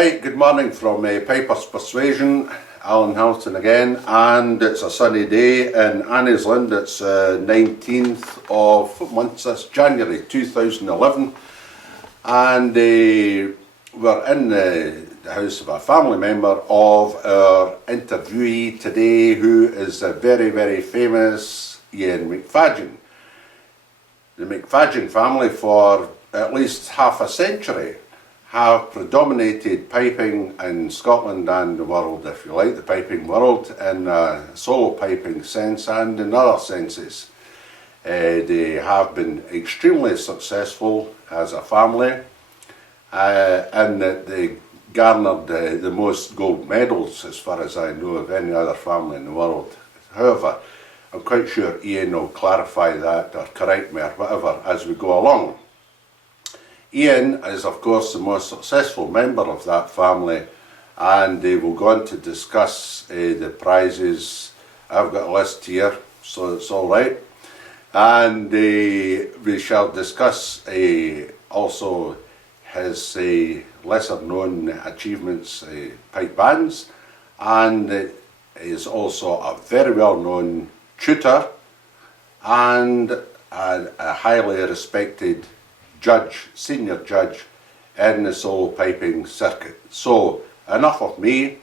Right, good morning from Pipers'Persuasion, Alan Hamilton again, and it's a sunny day in Anniesland. It's 19th of, what month is this? January 2011, and we're in the house of a family member of our interviewee today, who is a very, very famous Iain MacFadyen. The MacFadyen family for at least half a century have predominated piping in Scotland and the world, if you like, the piping world, in a solo piping sense and in other senses. They have been extremely successful as a family, and that they garnered the most gold medals, as far as I know, of any other family in the world. However, I'm quite sure Iain will clarify that or correct me or whatever as we go along. Iain is, of course, the most successful member of that family, and they will go on to discuss the prizes. I've got a list here, so it's all right. And we shall discuss also his lesser known achievements, pipe bands, and is also a very well known tutor and a highly respected judge, senior judge in the solo piping circuit. So enough of me,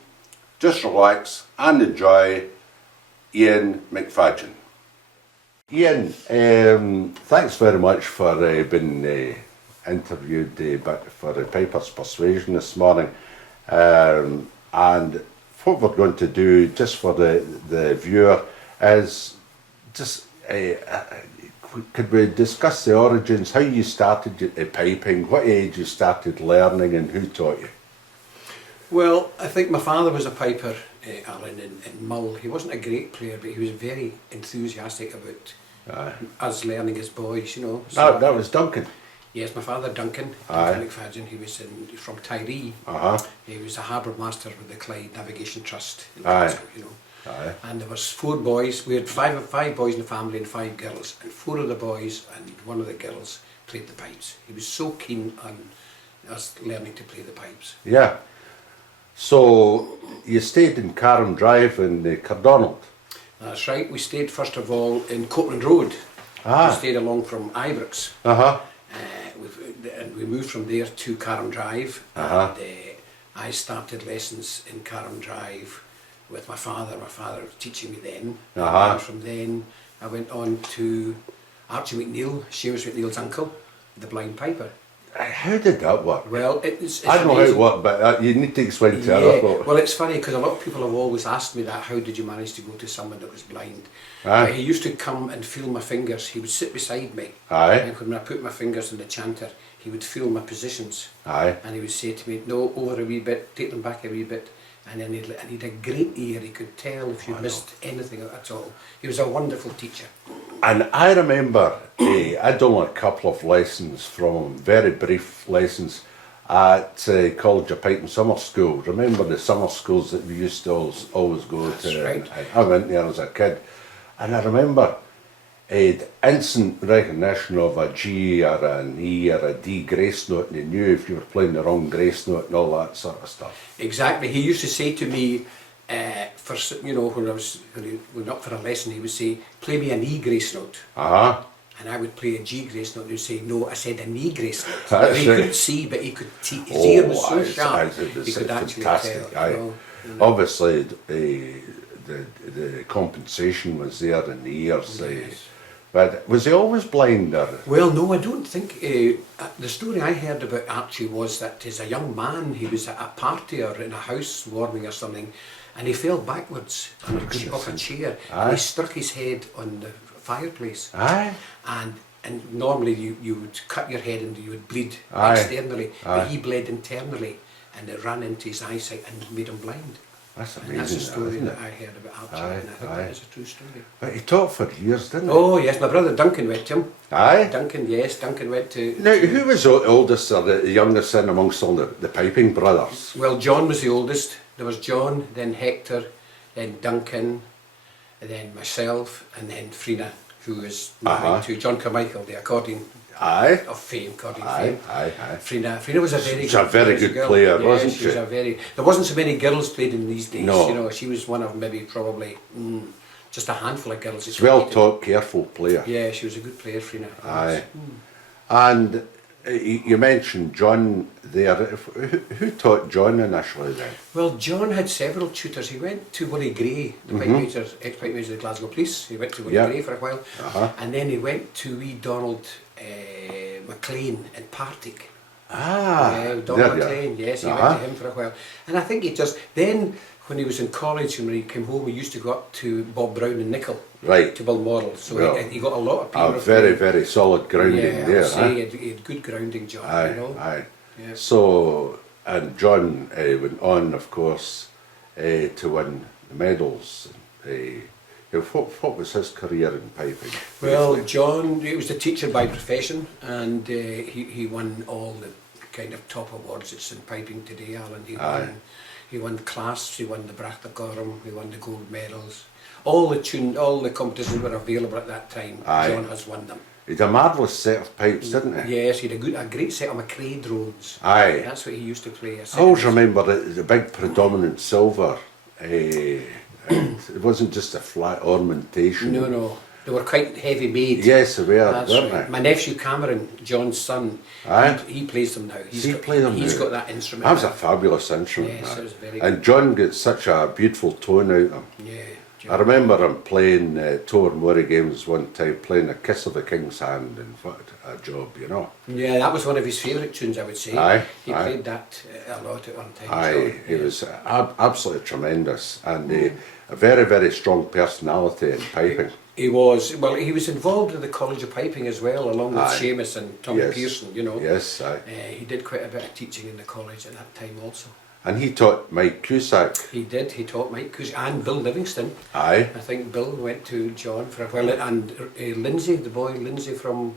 just relax and enjoy Iain MacFadyen. Iain, thanks very much for being interviewed for Pipers'Persuasion this morning, and what we're going to do, just for the viewer, is just could we discuss the origins, how you started piping, what age you started learning, and who taught you? Well, I think my father was a piper, Alan, in Mull. He wasn't a great player, but he was very enthusiastic about us learning as boys, you know. So, that was Duncan? Yes, my father, Duncan MacFadyen. He was from Tyree. He was a harbour master with the Clyde Navigation Trust in Glasgow, you know. And there was 4 boys. We had five boys in the family and 5 girls, and 4 of the boys and 1 of the girls played the pipes. He was so keen on us learning to play the pipes. Yeah. So you stayed in Carham Drive in Cardonald? That's right. We stayed first of all in Copeland Road. We stayed along from Ibrox. And we moved from there to Carham Drive. And I started lessons in Carham Drive with my father was teaching me then. And from then I went on to Archie McNeill, Seamus McNeill's uncle, the blind piper. How did that work? Well, it's I don't know how it worked, but you need to explain to other people. Well, it's funny because a lot of people have always asked me that, how did you manage to go to someone that was blind? He used to come and feel my fingers. He would sit beside me, and when I put my fingers in the chanter, he would feel my positions, and he would say to me, no, over a wee bit, take them back a wee bit. And then he'd a great ear. He could tell if you missed anything at all. He was a wonderful teacher. And I remember I'd done a couple of lessons from him, very brief lessons, at College of Pipe and Summer School. Remember the summer schools that we used to always go to? That's right. I went there as a kid, and I remember instant recognition of a G or an E or a D grace note, and you knew if you were playing the wrong grace note and all that sort of stuff. Exactly. He used to say to me, when we went up for a lesson, he would say, play me an E grace note. And I would play a G grace note, and he would say, no, I said an E grace note. He couldn't see, but he could his ear was so sharp, he could actually tell. Obviously, the compensation was there in the ears. But was he always blind? Or? Well, no, I don't think. The story I heard about Archie was that as a young man, he was at a party or in a house warming or something, and he fell backwards off a chair, and he struck his head on the fireplace. And normally you would cut your head and you would bleed externally, but he bled internally, and it ran into his eyesight and made him blind. That's amazing. And that's a story that I heard about Archie, and I think that is a true story. But he taught for years, didn't he? Oh yes, my brother Duncan went to him. Duncan went to... Now, who was the oldest or the youngest son amongst all the piping brothers? Well, John was the oldest. There was John, then Hector, then Duncan, and then myself, and then Frina, who was married to John Carmichael, the accordion Aye. of fame, curling Aye, fame. aye, aye. Frina was a very She's a very good player, wasn't she was she? a very. There wasn't so many girls played in these days. No. You know, she was one of maybe probably just a handful of girls. She's well taught, careful player. Yeah, she was a good player, Frina. Aye. And you mentioned John there. Who taught John initially then? Well, John had several tutors. He went to Willie Gray, the pipe major, ex-pipe major of the Glasgow Police. He went to Willie Gray for a while, and then he went to wee Donald McLean in Partick. Donald McLean, yes, he went to him for a while. And I think he just, then when he was in college and when he came home, he used to go up to Bob Brown and Nickel to build models. So well, he got a lot of people. Very, very solid grounding there. He had good grounding, John. Aye, you know? aye. Yeah. So, and John went on, of course, to win the medals. What was his career in piping? Well, briefly? John, he was a teacher by profession, and he won all the kind of top awards that's in piping today, Alan. He won clasps, he won the Brachtagorum, he won the gold medals. All the competitions were available at that time. John has won them. He had a marvellous set of pipes, didn't he? Yes, he had a great set of McRae drones. Aye. That's what he used to play. I always remember the big predominant silver. It wasn't just a flat ornamentation. No. They were quite heavy made. Yes, they were, That's weren't right. they? My nephew Cameron, John's son, he plays them now. He's got that instrument. That was now. a fabulous instrument. Yes, it was very and good. John gets such a beautiful tone out of them. Yeah. I remember him playing Tower games one time, playing A Kiss of the King's Hand, and what a job, you know. Yeah, that was one of his favourite tunes, I would say. He played that a lot at one time. He was absolutely tremendous, and a very, very strong personality in piping. He was involved in the College of Piping as well, along with Seamus and Tommy Pearson, you know. Yes, he did quite a bit of teaching in the college at that time also. And he taught Mike Cusack. He did, he taught Mike Cusack and Bill Livingston. I think Bill went to John for a while, and Lindsay, the boy Lindsay from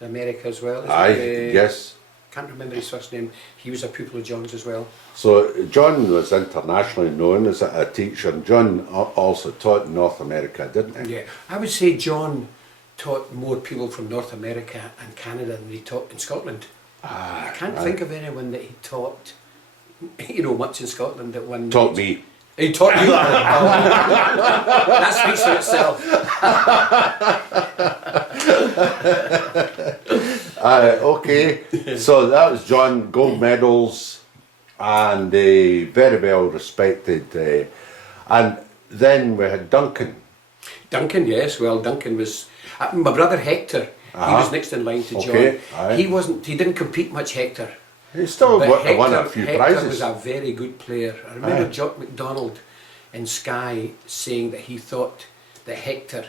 America as well. Yes. Can't remember his first name. He was a pupil of John's as well. So John was internationally known as a teacher. John also taught in North America, didn't he? Yeah, I would say John taught more people from North America and Canada than he taught in Scotland. I can't think of anyone that he taught, much in Scotland that one taught me. He taught you. That speaks for itself. Okay, so that was John, gold medals, and very well respected. And then we had Duncan. Duncan, yes. Well, Duncan was my brother Hector. He was next in line to John. He didn't compete much, Hector. He still won a few Hector prizes. Was a very good player. I remember Jock MacDonald in Sky saying that he thought that Hector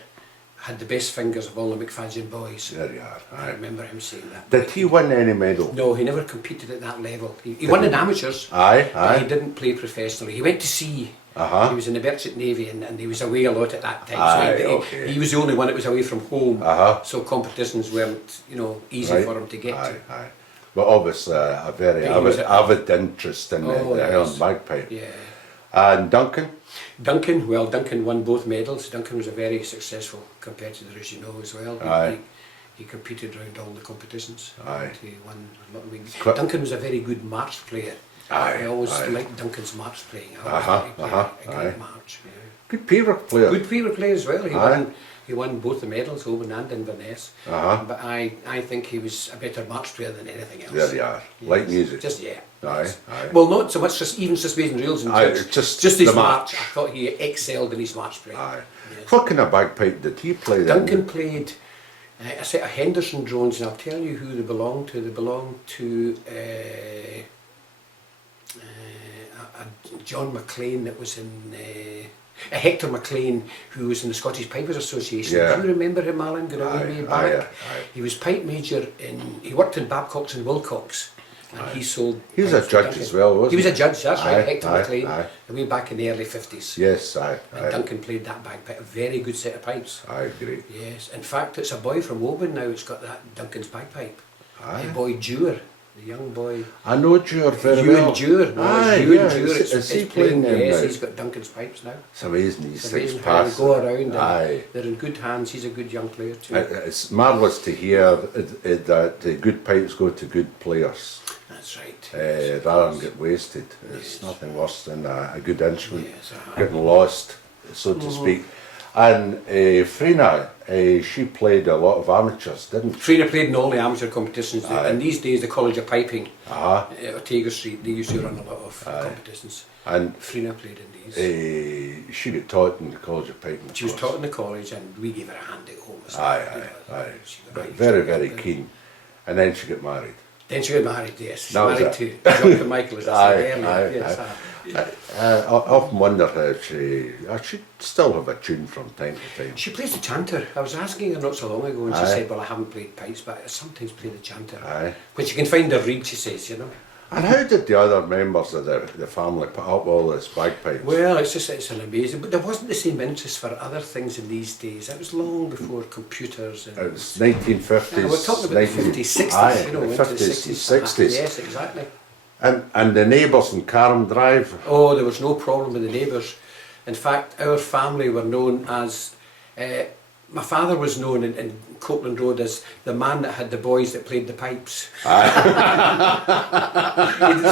had the best fingers of all the MacFadyen boys. There you are. I remember him saying that. Did he win any medal? No, he never competed at that level. He won in amateurs, but he didn't play professionally. He went to sea. He was in the Merchant Navy and he was away a lot at that time. So he was the only one that was away from home. So competitions weren't, easy for him to get to. But obviously a very avid interest in the Highland bagpipe. Yeah. And Duncan? Duncan won both medals. Duncan was a very successful competitor, as you know, as well. He competed around all the competitions. He won a lot of wins. Duncan was a very good march player. I always liked Duncan's march playing. A great march. Yeah. Good Piper player. Good Piper player as well. He won both the medals, Oban and Inverness. But I think he was a better march player than anything else. There you are. Yes. Like music. Just Aye. Well, not so much even suspension reels and just his march. I thought he excelled in his march playing. Yes. What kind of bagpipe did he play then? Duncan played a set of Henderson drones, and I'll tell you who they belonged to. They belonged to John McLean that was in Hector McLean, who was in the Scottish Pipers Association. Do you remember him, Alan? Going way back. He was pipe major he worked in Babcock's and Wilcox, and he sold. He was a judge as well, wasn't he? He was a judge. That's right, Hector McLean. Way back in the early 50s. Yes, And Duncan played that bagpipe. A very good set of pipes. I agree. Yes, in fact, it's a boy from Oban now. It's got that Duncan's bagpipe. A boy Dewar. the young boy. I know Dure very well. Dure. No, Aye, Ewan yeah. Dure. Is he playing them Yes, now? he's got Duncan's pipes now. It's amazing, he's It's 6 amazing how they past. go around. Aye. They're in good hands. He's a good young player too. It's marvellous to hear that the good pipes go to good players. That's right. Rather than get wasted. It's nothing worse than a good instrument Yes, getting lost, so to speak. And Frina, she played a lot of amateurs, didn't she? Frina played in all the amateur competitions, and these days the College of Piping, Ortega Street, they used to run a lot of competitions. And Frina played in these. she got taught in the College of Piping. She was taught in the college, and we gave her a hand at home as well. Aye. She got But right very, into very it. keen. And then she got married. Then she got married, yes. She That was married it. to Jonathan Michael, as I said earlier. Yes, I often wonder if she'd still have a tune from time to time. She plays the chanter. I was asking her not so long ago, and she Aye. said, well, I haven't played pipes, but I sometimes play the chanter. Aye. Which you can find her reed, she says, you know. And how did the other members of the family put up all this bagpipes? Well, it's an amazing, but there wasn't the same interest for other things in these days. It was long before computers. And It was 1950s. we're talking about the 50s, 60s, aye, you know, the into 50s the 60s. and 60s. Yes, exactly. And the neighbours in Caram Drive. Oh, there was no problem with the neighbours. In fact, our family were known as, my father was known in Copeland Road as the man that had the boys that played the pipes.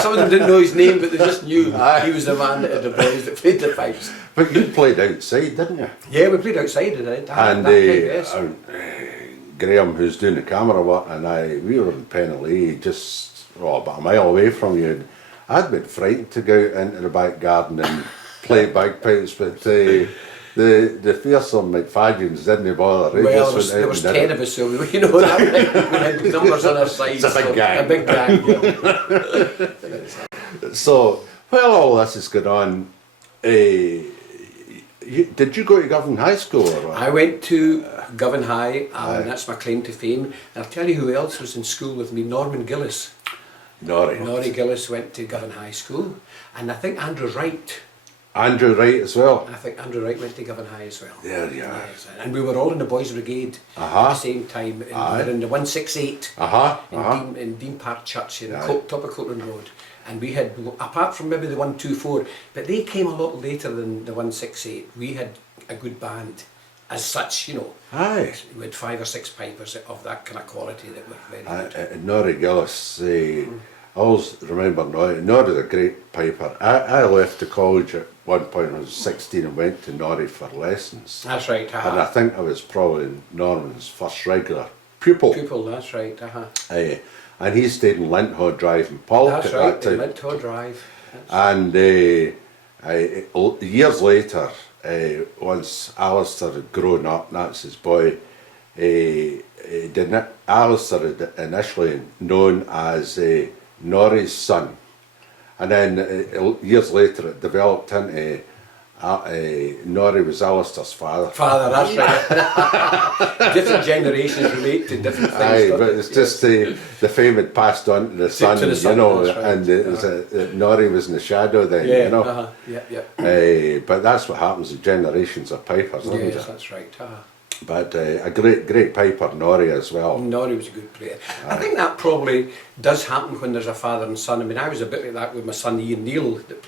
Some of them didn't know his name, but they just knew he was the man that had the boys that played the pipes. But you played outside, didn't you? Yeah, we played outside at that And time, yes. Graham, who's doing the camera work, and we were in Penalea, just about a mile away from you. And I'd been frightened to go out into the back garden and play bagpipes, but the fearsome MacFadyens didn't bother. They Well, just there went was out and 10 of us, so we know that we had numbers on our side. It's a big so, gang. A big gang, yeah. So, while all this is going on, did you go to Govan High School? Or what? I went to Govan High, and that's my claim to fame. And I'll tell you who else was in school with me, Norman Gillis. Norrie Gillis went to Govan High School, and I think Andrew Wright. Andrew Wright as well. I think Andrew Wright went to Govan High as well. There you are. Yes, and we were all in the Boys Brigade at the same time. We were in the 168 in Dean Park Church in top of Copeland Road. And we had, apart from maybe the 124, but they came a lot later than the 168. We had a good band as such, you know. Aye. We had 5 or 6 pipers of that kind of quality that were very good. Norrie Gillis, I always remember Norrie's a great piper. I left the college at one point when I was 16 and went to Norrie for lessons. That's right, And I think I was probably Norman's first regular pupil. That's right, And he stayed in Linthaw Drive in Pollock That's at right, that time. Linthaw Drive. And years later, once Alistair had grown up, and that's his boy, Alistair had initially known as Norrie's son. And then years later it developed into Norrie was Alistair's father. That's right. Different generations relate to different things. Aye, don't but they? it's just the fame had passed on to the son, that's you know, right. and it was Norrie was in the shadow then, you know. But that's what happens with generations of pipers, isn't it? Yes, that's right. But a great piper, Norrie as well. Norrie was a good player. I think that probably does happen when there's a father and son. I mean, I was a bit like that with my son Ian Neal that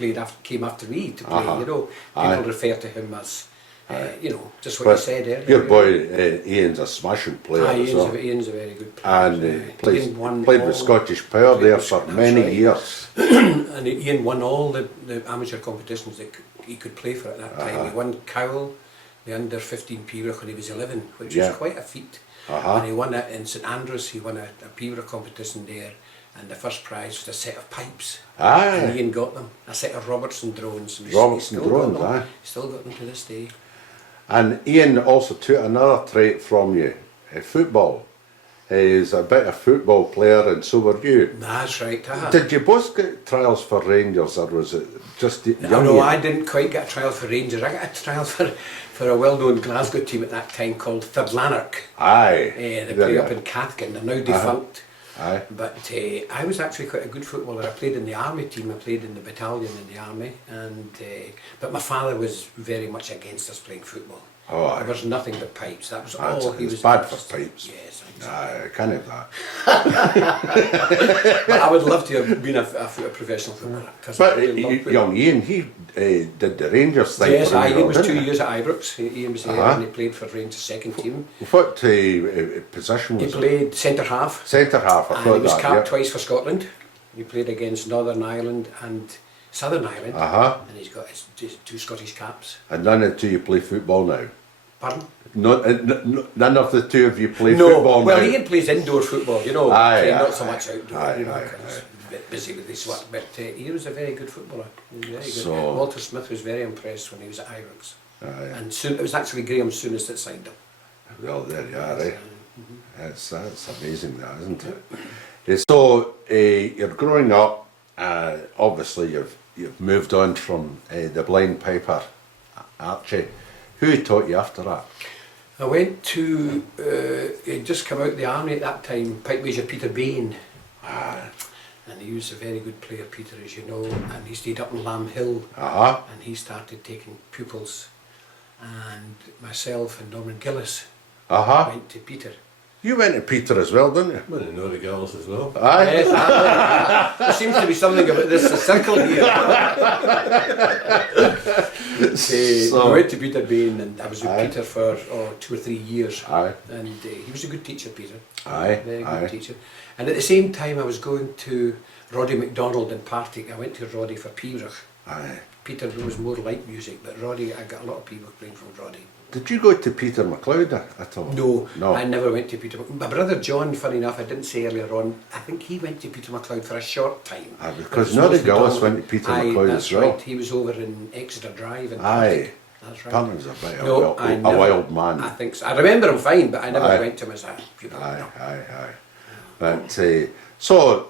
came after me to play. You know, people refer to him as, you know, just what you said earlier. Your boy Ian's a smashing player as well. Ian's a very good player. And played with Scottish Power there for many years. And Ian won all the amateur competitions that he could play for at that time. He won Cowell, the under 15 Peabrook when he was 11, which was quite a feat. And he won it in St Andrews. He won a Peabrook competition there, and the first prize was a set of pipes. And Ian got them, a set of Robertson drones. Robertson drones, Still got them to this day. And Ian also took another trait from you, football. He's a bit of football player, and so were you. That's right. Did you both get trials for Rangers, or was it just young? No, I didn't quite get a trial for Rangers. I got a trial for a well-known Glasgow team at that time called Third Lanark. They play up in Cathkin. They're now defunct. But I was actually quite a good footballer. I played in the army team. I played in the battalion in the army, and but my father was very much against us playing football. Oh, aye. There was nothing but pipes. That was That's- all he it's was bad interested for in. pipes. Yes, Aye, I can't have that. but I would love to have been a professional footballer. 'Cause I But really loved football. young Ian, he did the Rangers thing. Yes, for a Ian while, was didn't 2 he? years at Ibrox. Ian was there and he played for Rangers' second team. What position He was it? played centre half. Centre half, I And he thought was that. capped Yeah. twice for Scotland. He played against Northern Ireland and Southern Ireland. And he's got his 2 Scottish caps. And none of the two you play football now? Pardon? None of the two of you play No, football well, now? Ian plays indoor football, you know, Aye, not aye, so much outdoor, aye, you know, aye, 'cause he's aye. a bit busy with his work. But he was a very good footballer. He was very good. So- Walter Smith was very impressed when he was at Ibrox. Aye. And soon, it was actually Graham Souness that signed him. Well, there you are, eh? That's amazing, that, isn't it? So, you're growing up, obviously you've moved on from the blind piper, Archie. Who taught you after that? I went to, he'd just come out of the army at that time, Pipe Major Peter Bain. And he was a very good player, Peter, as you know, and he stayed up in Lamb Hill. And he started taking pupils. And myself and Norman Gillis went to Peter. You went to Peter as well, didn't you? Well, I know the girls as well. Aye. Yes, there seems to be something about this circle here. So- I went to Peter Bain and I was with Aye. Peter for 2 or 3 years. Aye. And he was a good teacher, Peter. Aye, Very good aye. teacher. And at the same time I was going to Roddy MacDonald in Partick. I went to Roddy for Pipers'Persuasion. Aye. Peter was more light music, but Roddy, I got a lot of people playing from Roddy. Did you go to Peter MacLeod at all? No, I never went to Peter. My brother John, funny enough, I didn't say earlier on, I think he went to Peter MacLeod for a short time. Aye, But because it was Noddy mostly Gillis Donald. went to Peter Aye, MacLeod that's as well. right. He was over in Exeter Drive in Aye. Partick. That's right. Palmer's a bit No, I a never- wild man. I think so. I remember him fine, but I never Aye. went to him as a pupil. Aye, no. aye, aye. But so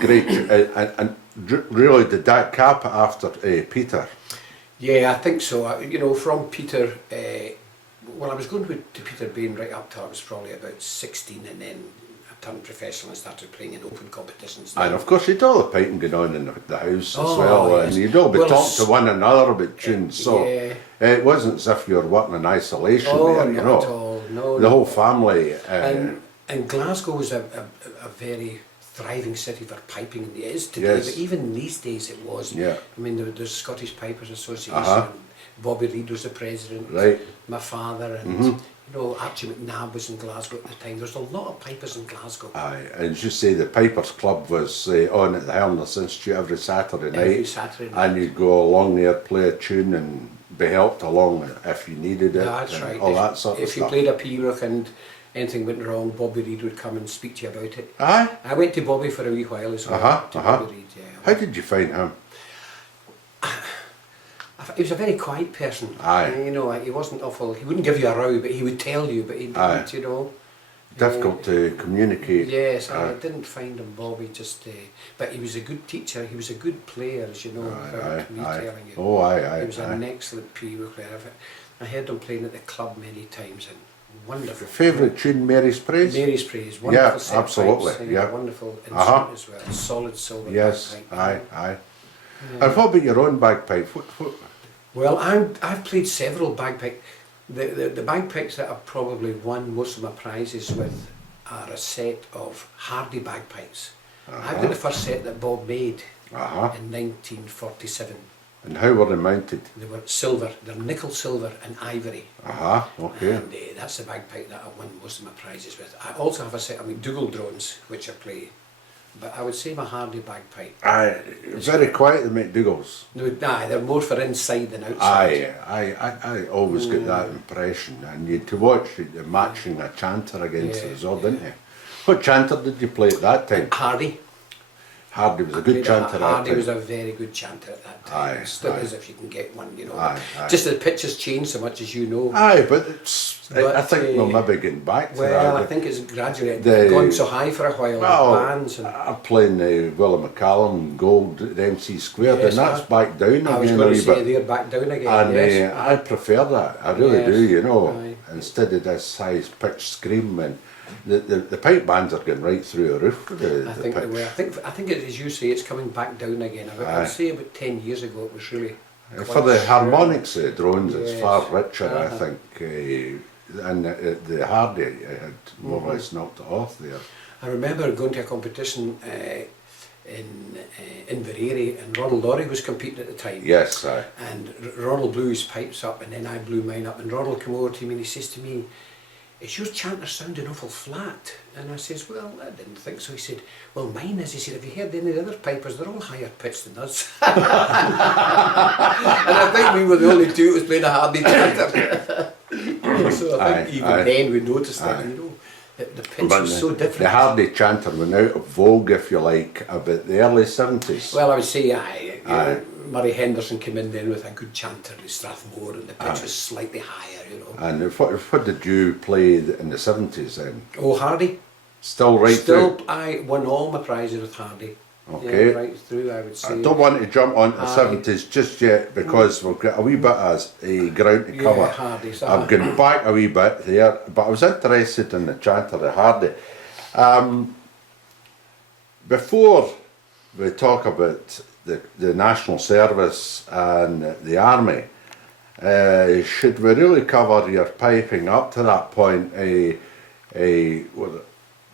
great, and really did that cap after Peter? Yeah, I think so. You know, from Peter, well, I was going to Peter Bain right up till I was probably about 16, and then I turned professional and started playing in open competitions. And of course you'd all the piping going on in the house as Oh, well, yes. and you'd all be Well, talking to one another about tunes, so yeah. it wasn't as if you were working in isolation Oh, there, you not know. at all. No, The no. whole family. And Glasgow was a very thriving city for piping, and it is today, Yes. but even these days it was. Yeah. I mean, there's Scottish Pipers Association, Uh-huh. and Bobby Reid was the president, Right. my father, and you know, Archie McNabb was in Glasgow at the time. There was a lot of pipers in Glasgow. Aye, and as you say, the Pipers Club was on at the Hermless Institute every Saturday night. Every Saturday night. And you'd go along there, play a tune and be helped along if you needed it. That's and right. All that sort of if you stuff. played a P-Rook and anything went wrong, Bobby Reid would come and speak to you about it. Aye. I went to Bobby for a wee while as well. Uh-huh, to uh-huh. Bobby Reid, yeah. How did you find him? He was a very quiet person. Aye. You know, he wasn't awful. He wouldn't give you a row, but he would tell you, but he didn't, Aye. you know. Difficult to communicate. Yes, I Aye. didn't find him, Bobby, just... but he was a good teacher, he was a good player, as you know, without me Aye. telling you. Oh, aye, He was aye. an excellent P-Rook player. I heard him playing at the club many times, and wonderful. Favourite tune, Mary's Praise? Mary's Praise, wonderful Yeah, set of absolutely, pipes, yeah. wonderful instrument Uh-huh. as well, solid silver Yes, bagpipe. aye, aye. And what about your own bagpipe? What? Well, I've played several bagpipe. The bagpipes that I've probably won most of my prizes with are a set of Hardy bagpipes. I've got the first set that Bob made Uh-huh. in 1947. And how were they mounted? They were silver, they're nickel silver and ivory. Uh-huh, okay. And that's the bagpipe that I've won most of my prizes with. I also have a set of McDougall drones, which I play. But I would say my Hardy bagpipe. Aye, very quiet, the McDougall's. No, nah, they're more for inside than outside. I always get that impression. And you to watch the matching a chanter against Yeah, it as well, didn't you? What chanter did you play at that time? Hardy. Hardy was a good Played chanter at that Hardy time. was a very good chanter at that time. Aye, Still aye. is if you can get one, you know. Aye, aye. Just the pitches change so much, as you know. Aye, but it's, I But, think we're maybe getting back to Well, that. I think it's gradually The- gone so high for a while. Well, with bands and I'm playing Willie McCallum Gold at MC Squared, Yes, and that's back down I was again a going to wee say bit. they're back down again. And yes. I prefer that, I really Yes, do, you know, aye. instead of this high pitched scream. And the pipe bands are going right through the roof with the I think they pitch. were. I think it, as you say, it's coming back down again. I Aye. would say about 10 years ago it was really For the sure. harmonics of drones, it's Yes. far richer, I Uh-huh. think. And the Hardy had more or less knocked it off there. I remember going to a competition in Inverary, and Ronald Laurie was competing at the time. Yes, aye. And Ronald blew his pipes up, and then I blew mine up. And Ronald came over to me and he says to me, "Is your chanter sounding awful flat?" And I says, "Well, I didn't think so." He said, "Well, mine is." He said, "Have you heard any of the other pipers? They're all higher pitched than us." And I think we were the only two who was playing a Hardy chanter. So I think even then we noticed that, you know, that the pitch But was so different. the Hardy chanter went out of vogue, if you like, about the early 70s. Well, I would say, you know, Murray Henderson came in then with a good chanter in Strathmore, and the pitch was slightly higher, you know. And what did you play in the 70s then? Oh, Hardy. Still right Still, through? I won all my prizes with Hardy. Okay. Yeah, right through, I would say. I don't want to jump onto the Aye. 70s just yet because we've got a wee bit of ground to cover. Yeah, Hardy's. I'm going back a wee bit there, but I was interested in the chanter of Hardy. Before we talk about the national service and the army, should we really cover your piping up to that point? Were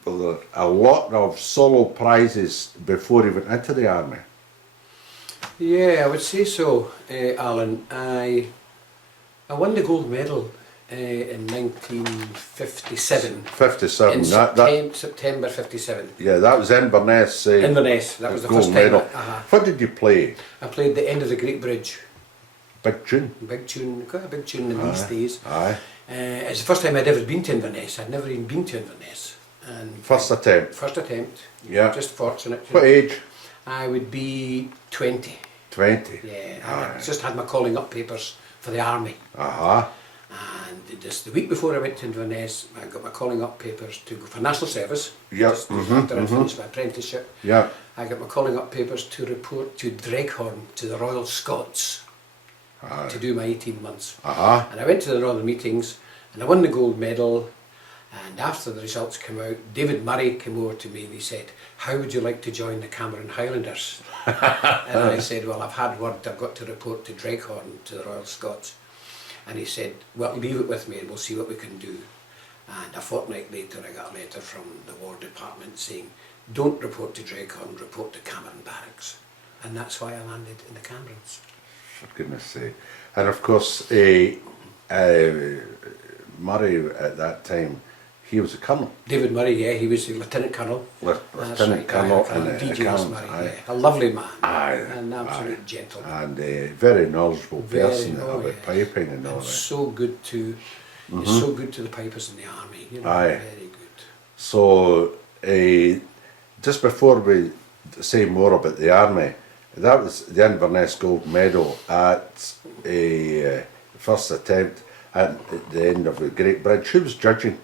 there a lot of solo prizes before you went into the army? Yeah, I would say so, Alan. I won the gold medal in 1957. 57. In That, September 57. yeah, that was Inverness. Inverness, that was the gold first time. medal. What did you play? I played the End of the Great Bridge. Big tune. Big tune, quite a big tune in these days. Aye. It's the first time I'd ever been to Inverness. I'd never even been to Inverness. And First attempt. First attempt. Yeah. Just fortunate. What age? I would be 20. 20. Yeah. Aye. I just had my calling up papers for the army. Uh-huh. And just the week before I went to Inverness, I got my calling up papers to go for national service. Yep. Just after I finished my apprenticeship. Yeah. I got my calling up papers to report to Dreghorn, to the Royal Scots, to do my 18 months. Uh-huh. And I went to the Royal meetings, and I won the gold medal. And after the results came out, David Murray came over to me and he said, "How would you like to join the Cameron Highlanders?" And I said, "Well, I've had word, I've got to report to Dreghorn, to the Royal Scots." And he said, "Well, leave it with me and we'll see what we can do." And a fortnight later I got a letter from the War Department saying, "Don't report to Dreghorn, report to Cameron Barracks." And that's why I landed in the Camerons. For goodness sake. And of course, Murray at that time, he was a colonel. David Murray, yeah, he was a Lieutenant Colonel. Lieutenant Colonel and DG accounts, Murray, aye. yeah. A lovely man. Aye, An absolute gentleman. And a very knowledgeable person Oh, about yeah. piping and all And that. so good to, he's so good to the pipers in the army. You know, Aye. very good. So, just before we say more about the army, that was the Inverness gold medal at a first attempt at the end of the Great Bridge. Who was judging?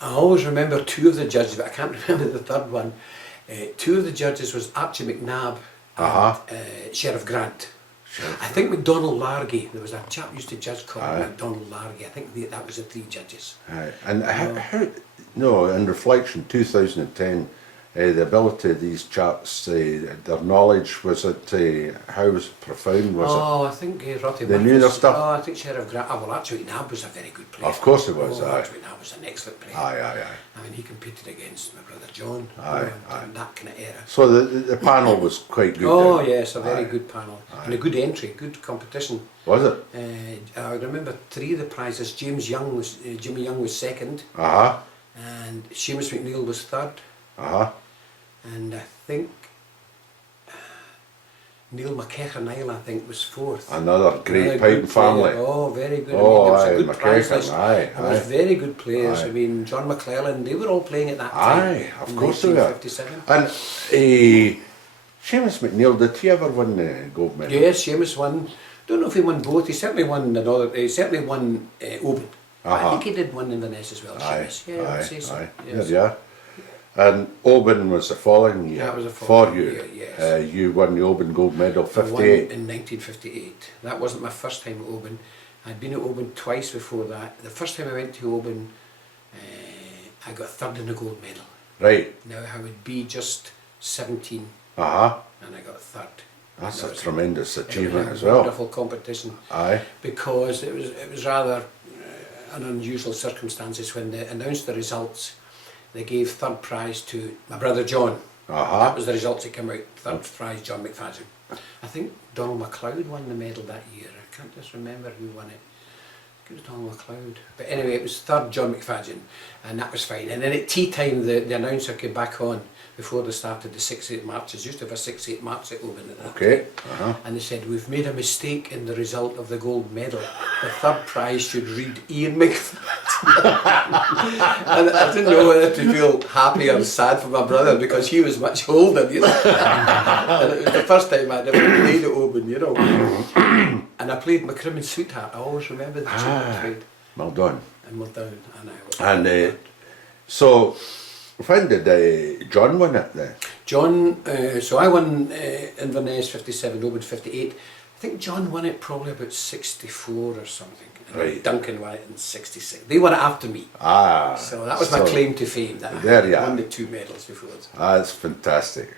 I always remember two of the judges, but I can't remember the third one. Two of the judges was Archie McNabb and Sheriff Grant. I think MacDonald Largy, there was a chap who used to judge called MacDonald Largy. I think that was the three judges. And no, in reflection, 2010, the ability of these chaps, their knowledge, was it, how profound was I think Rotty They knew their stuff? Oh, I think Sheriff Grant. Well, Archie McNabb was a very good it? player. Of course it was, aye. Archie McNabb was an excellent player. Aye. I mean, he competed against my brother John. Aye, in that kind of era. So the panel was quite good. Oh then? yes, a very good panel and a good entry, good competition. Was it? I remember three of the prizes. Jimmy Young was second, and Seamus McNeill was third, and I think Neil McKechnie, I think, was fourth. Another great Another piping good player. family. Oh, very good. Oh, I mean, there was aye, a good prize McKechnie, list. aye, There was aye. very good players. Aye. I mean, John McClellan, they were all playing at that time. Aye, of in course they were. 1957. And Seamus McNeill, did he ever win the gold medal? Yes, Seamus won. Don't know if he won both. He certainly won another. He certainly won Oban. I think he did win Inverness as well. Seamus. Yeah, I would say so. Aye. Yes. Yeah. And Oban was the following year. That was the for following you. year, yes. You won the Oban gold medal, I won 58. in 1958. That wasn't my first time at Oban. I'd been at Oban twice before that. The first time I went to Oban, I got third in the gold medal. Right. Now I would be just 17, Uh-huh. and I got third. That's It a was- tremendous it was achievement a as well. wonderful competition. Aye. Because it was rather an unusual circumstances when they announced the results. They gave third prize to my brother John. That was the results that came out. Third prize, John MacFadyen. I think Donald MacLeod won the medal that year. I can't just remember who won it. I think it was Donald MacLeod. But anyway, it was third John MacFadyen, and that was fine. And then at tea time, the announcer came back on before they started the 6-8 marches. Used to have a 6-8 march at Oban at that Okay. time. And they said, we've made a mistake in the result of the gold medal. The third prize should read Iain MacFadyen. And I didn't know whether to feel happy or sad for my brother because he was much older, you know. And it was the first time I'd ever played at Oban, you know. And I played McCrimmon Sweetheart. I always remember the tune I played. Well done. And we're down. And so, when did John win it then? John, so I won Inverness 57, Oban 58. I think John won it probably about 64 or something. And Right. Duncan won it in 66. They won it after me. So that was my claim to fame, that there you I won are. the 2 medals before. That's fantastic.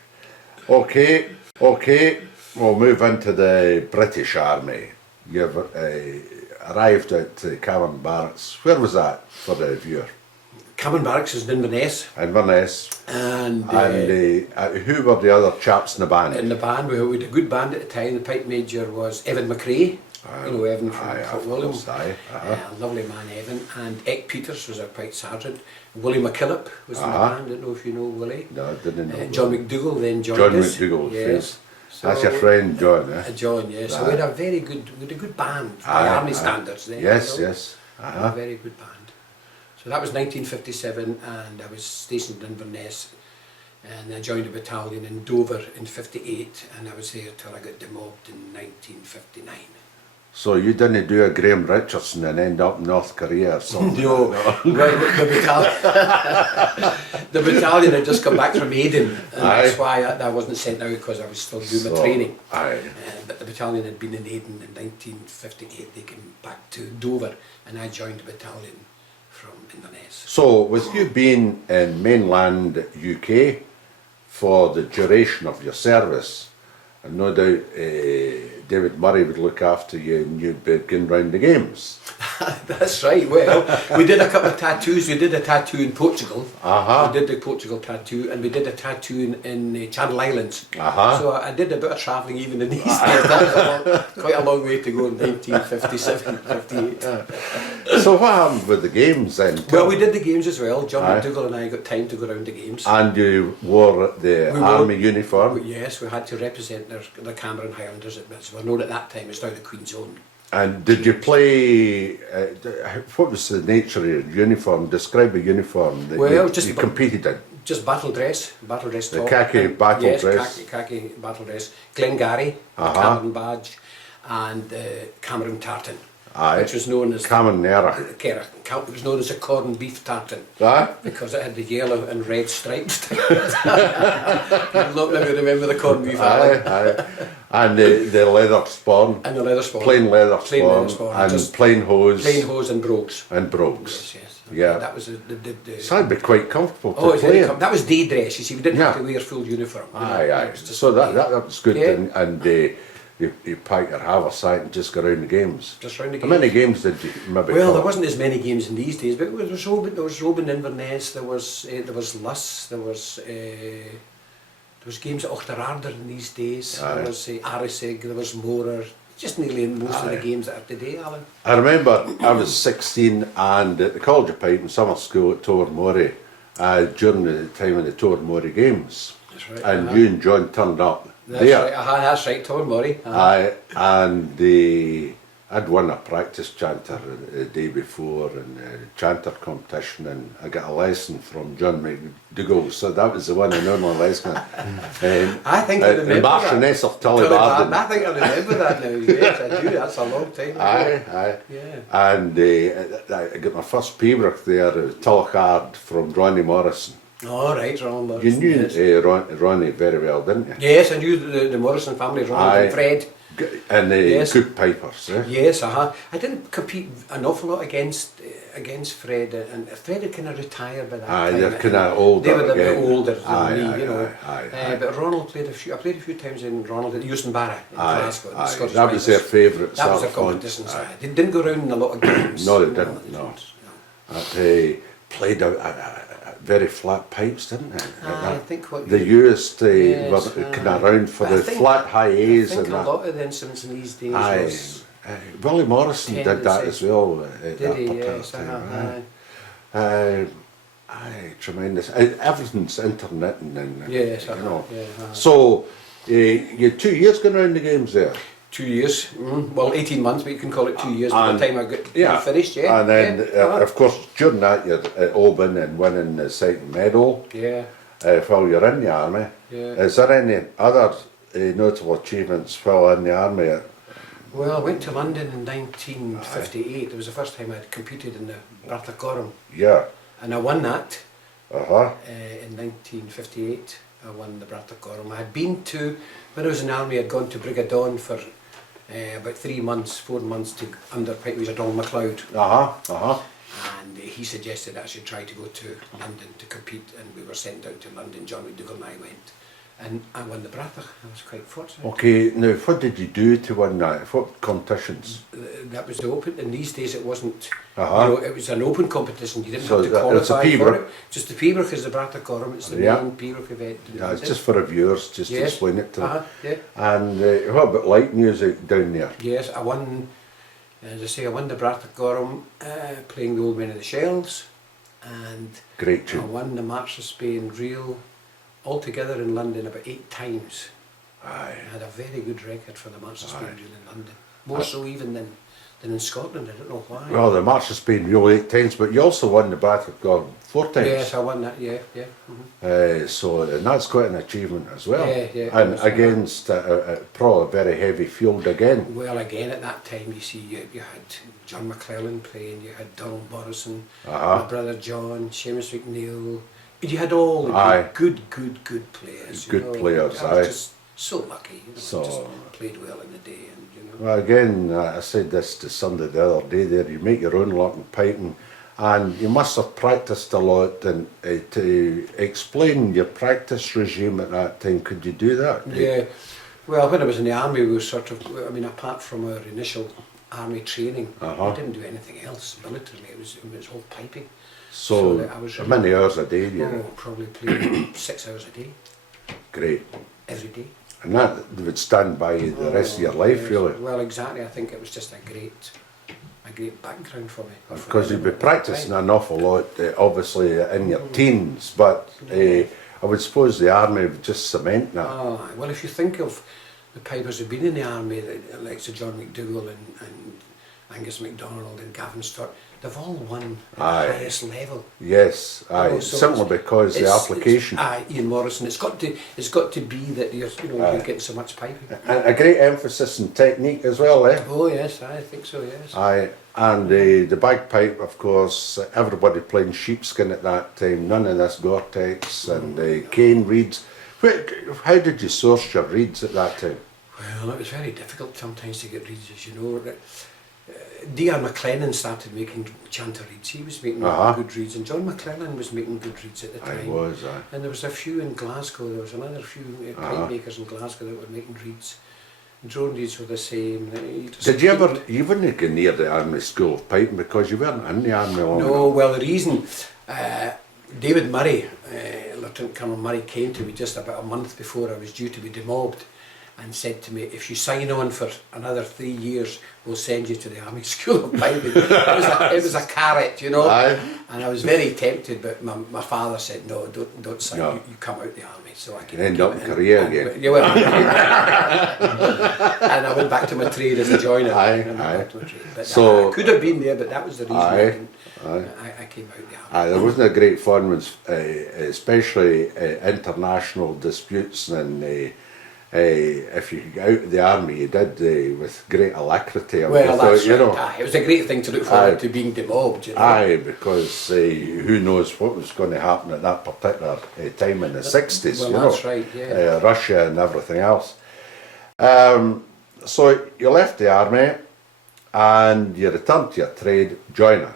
Okay, we'll move into the British Army. You've arrived at Cavan Barracks. Where was that for the viewer? Cavan Barracks was in Inverness. Inverness. And who were the other chaps in the band? in the band, we had a good band at the time. The pipe major was Evan McRae. You know Evan from Fort William. Lovely man Evan. And Eck Peters was our pipe sergeant. Willie McKillop was in the band. I don't know if you know Willie. No, I didn't know. John McDougall then joined John us. McDougall, Yes. that's your friend John, eh? John, yes. So we had a very good, band by Army standards then. Yes, you know. yes. A very good band. So that was 1957, and I was stationed in Inverness, and I joined a battalion in Dover in 58, and I was there till I got demobbed in 1959. So you didn't do a Graham Richardson and end up in North Korea or something? No, the battalion had just come back from Aden, and that's why I wasn't sent out, because I was still doing my training. But the battalion had been in Aden in 1958. They came back to Dover, and I joined the battalion from Inverness. So with you being in mainland UK for the duration of your service, and no doubt David Murray would look after you and you'd be going round the games. That's right. Well, we did a couple of tattoos. We did a tattoo in Portugal. We did the Portugal tattoo, and we did a tattoo in Channel Islands. So I did a bit of travelling even in these days. That was quite a long way to go in 1957, 58. So what happened with the games then? Well, we did the games as well. John McDougall and I got time to go round the games. And you wore the army uniform? Yes, we had to represent the Cameron Highlanders, as we're known at that time as now the Queen's Own. And did you play, what was the nature of your uniform? Describe a uniform that you competed in. Just battle dress top. The khaki battle dress. Yes, khaki battle dress. Glengarry, Cameron badge, and Cameron tartan, which was known as Cameron Nera. It was known as a corned beef tartan because it had the yellow and red stripes. You'll not maybe remember the corned beef. And the leather spawn. And the leather spawn. Plain leather spawn. And just plain hose. Plain hose and brogues. Yes. Yeah. That was so that'd be quite comfortable to play in. That was day dress, you see. We didn't have to wear full uniform. So that was good. Yeah. And you pack your haversack and just go around the games. Just round the games. How many games did you maybe Well, there wasn't as many games in these days, but there was Oban, Inverness, there was Luss, there was games at Ochterarder in these days, there was Arisig, there was Morer, just nearly most of the games that are today, Alan. I remember I was 16 and at the College of Pipe in summer school at Tobermory during the time of the Tobermory games. That's right. And you and John turned up That's there. Right, that's right, Tobermory. And I'd won a practice chanter the day before in a chanter competition, and I got a lesson from John McDougall, so that was the one and only lesson. I think I remember Marchioness of Tullybarden. I think I remember that now, yes I do, that's a long time ago. Yeah. And I got my first pibroch there, Tullachard from Ronnie Morrison. All right, Ron Morrison. You knew Ronnie very well, didn't you? Yes, I knew the Morrison family, Ron and Fred. And good pipers, eh? Yes, I didn't compete an awful lot against against Fred, and Fred had kind of retired by that Aye, time. they're kind of older. They were a bit again. older than Aye, me, aye, you know. aye. But Ronald played a few. I played a few times in Ronald at Euston Barra in Aye, Glasgow. The aye. Scottish That was their Pipers. favourite That was sort their of competition. fun. Aye. They didn't go round in a lot of games. No, they you know, didn't, no. no. Played out very flat pipes, didn't they? I think what They you- used Yes, were kind of round for but I the think- flat high A's I think and a that. lot of the instruments in these days Aye. was... Willie Morrison did that tendency. as well at Did that he? particular Yes, time. aye. Aye, tremendous. Everything's intermittent and Yes, you know. yeah, So you had 2 years going around the games there. 2 years, well 18 months, but you can call it 2 years by And- the time I got finished, yeah. And then, yeah. of course, during that you're at Oban and winning the second medal Yeah, while you're in the army. yeah. Is there any other notable achievements while in the army? Well, I went to London in 1958. It was the first time I'd competed in the Bratacorum, Yeah. and I won that Uh-huh. in 1958. I won the Bratacorum. I had been to, when I was in the army, I'd gone to Brigadon for about 3 months, 4 months to under Pipe. It was a Donald MacLeod. Uh-huh. Uh-huh. And he suggested I should try to go to London to compete, and we were sent down to London. John McDougall and I went, and I won the Bratach. I was quite fortunate. Okay, now what did you do to win that? What competitions? That was the open. In these days, it wasn't. Uh-huh. You know, it was an open competition. You didn't So have to it's a qualify for Pibroch. it. Just the Pibroch is the Bratacorum. It's the Yeah. main Pibroch event. in Yeah, it's London. just for the viewers, just to Yes. explain it to them. Yeah. And what about light music down there? Yes, I won. As I say, I won the Bratacorum playing the Old Men of the Shells, and Great I tune. won the March of Spain reel altogether in London about 8 times. Aye. I had a very good record for the March of Spain Aye. reel in London. More so even than in Scotland. I don't know why. Well, the March of Spain real 8 times, but you also won the Bratacorum 4 times. Yes, I won that. Yeah, yeah. Mhm. So and that's quite an achievement as well. Yeah, yeah, it And was, against probably a very heavy field again. Well, again at that time, you see, you had John McClellan playing, you had Donald Morrison, Uh-huh. my brother John, Seamus McNeill. You had all the Aye. good players. you Good know. players, I was aye. just so lucky. You know, So- just played well in the day, and you know. Well, again, I said this to somebody the other day there, you make your own luck in piping, and you must have practiced a lot. And to explain your practice regime at that time, could you do that? Yeah. Well, when I was in the army, we were sort of, I mean, apart from our initial army training, Uh-huh. we didn't do anything else militarily. It was all piping. So, that I was how many hours a day do you? Oh, probably playing 6 hours a day, Great. every day. And that would stand by you the rest of your life, Yes. really. Well, exactly. I think it was just a great background for me. or for Because you'd be anyone at that practicing time. an awful lot, obviously, in your teens, but I would suppose the army would just cement that. Ah, well, if you think of the pipers who've been in the army, like Sir John McDougall and Angus MacDonald and Gavin Stott, they've all won at Aye. the highest level. Yes, aye, Oh, so simply it's- because the application. Ian Morrison. It's got to be that you're Aye. getting so much piping. And a great emphasis in technique as well, eh? Oh yes, I think so. Yes. Aye, and the bagpipe, of course, everybody playing sheepskin at that time, none of this Gore-Tex and cane reeds. How did you source your reeds at that time? Well, it was very difficult sometimes to get reeds, as you know. Iain MacFadyen started making chanter reeds. He was making Uh-huh. good reeds, and John McClellan was making good reeds at the I time. was, aye. And there was a few in Glasgow. There was another few pipe Uh-huh. makers in Glasgow that were making reeds. Drone reeds were the same. Did you ever, you wouldn't go near the Army School of Piping because you weren't in the Army long No, enough. well, the reason David Murray, Lieutenant Colonel Murray, came to me just about a month before I was due to be demobbed and said to me, if you sign on for another 3 years, we'll send you to the Army School of Piping. It was a carrot, you know. Aye. And I was very tempted, but my father said, no, don't sign, No. you come out the Army. So I You end up in Korea again. Yeah, well, and I went back to my trade as a joiner. Aye, I went aye. back to my trade. But So- I could have been there, but that was the reason Aye, aye. I came out the Army. Aye, there wasn't a great fun, especially international disputes, and if you got out of the army, you did with great alacrity. I would Well, have thought, that's you right. know. Aye, it was a great thing to look forward Aye. to being demobbed. You know? Aye, because who knows what was going to happen at that particular time in the 60s, Well, you know. that's right, yeah. Russia and everything else. So you left the army and you returned to your trade, joiner.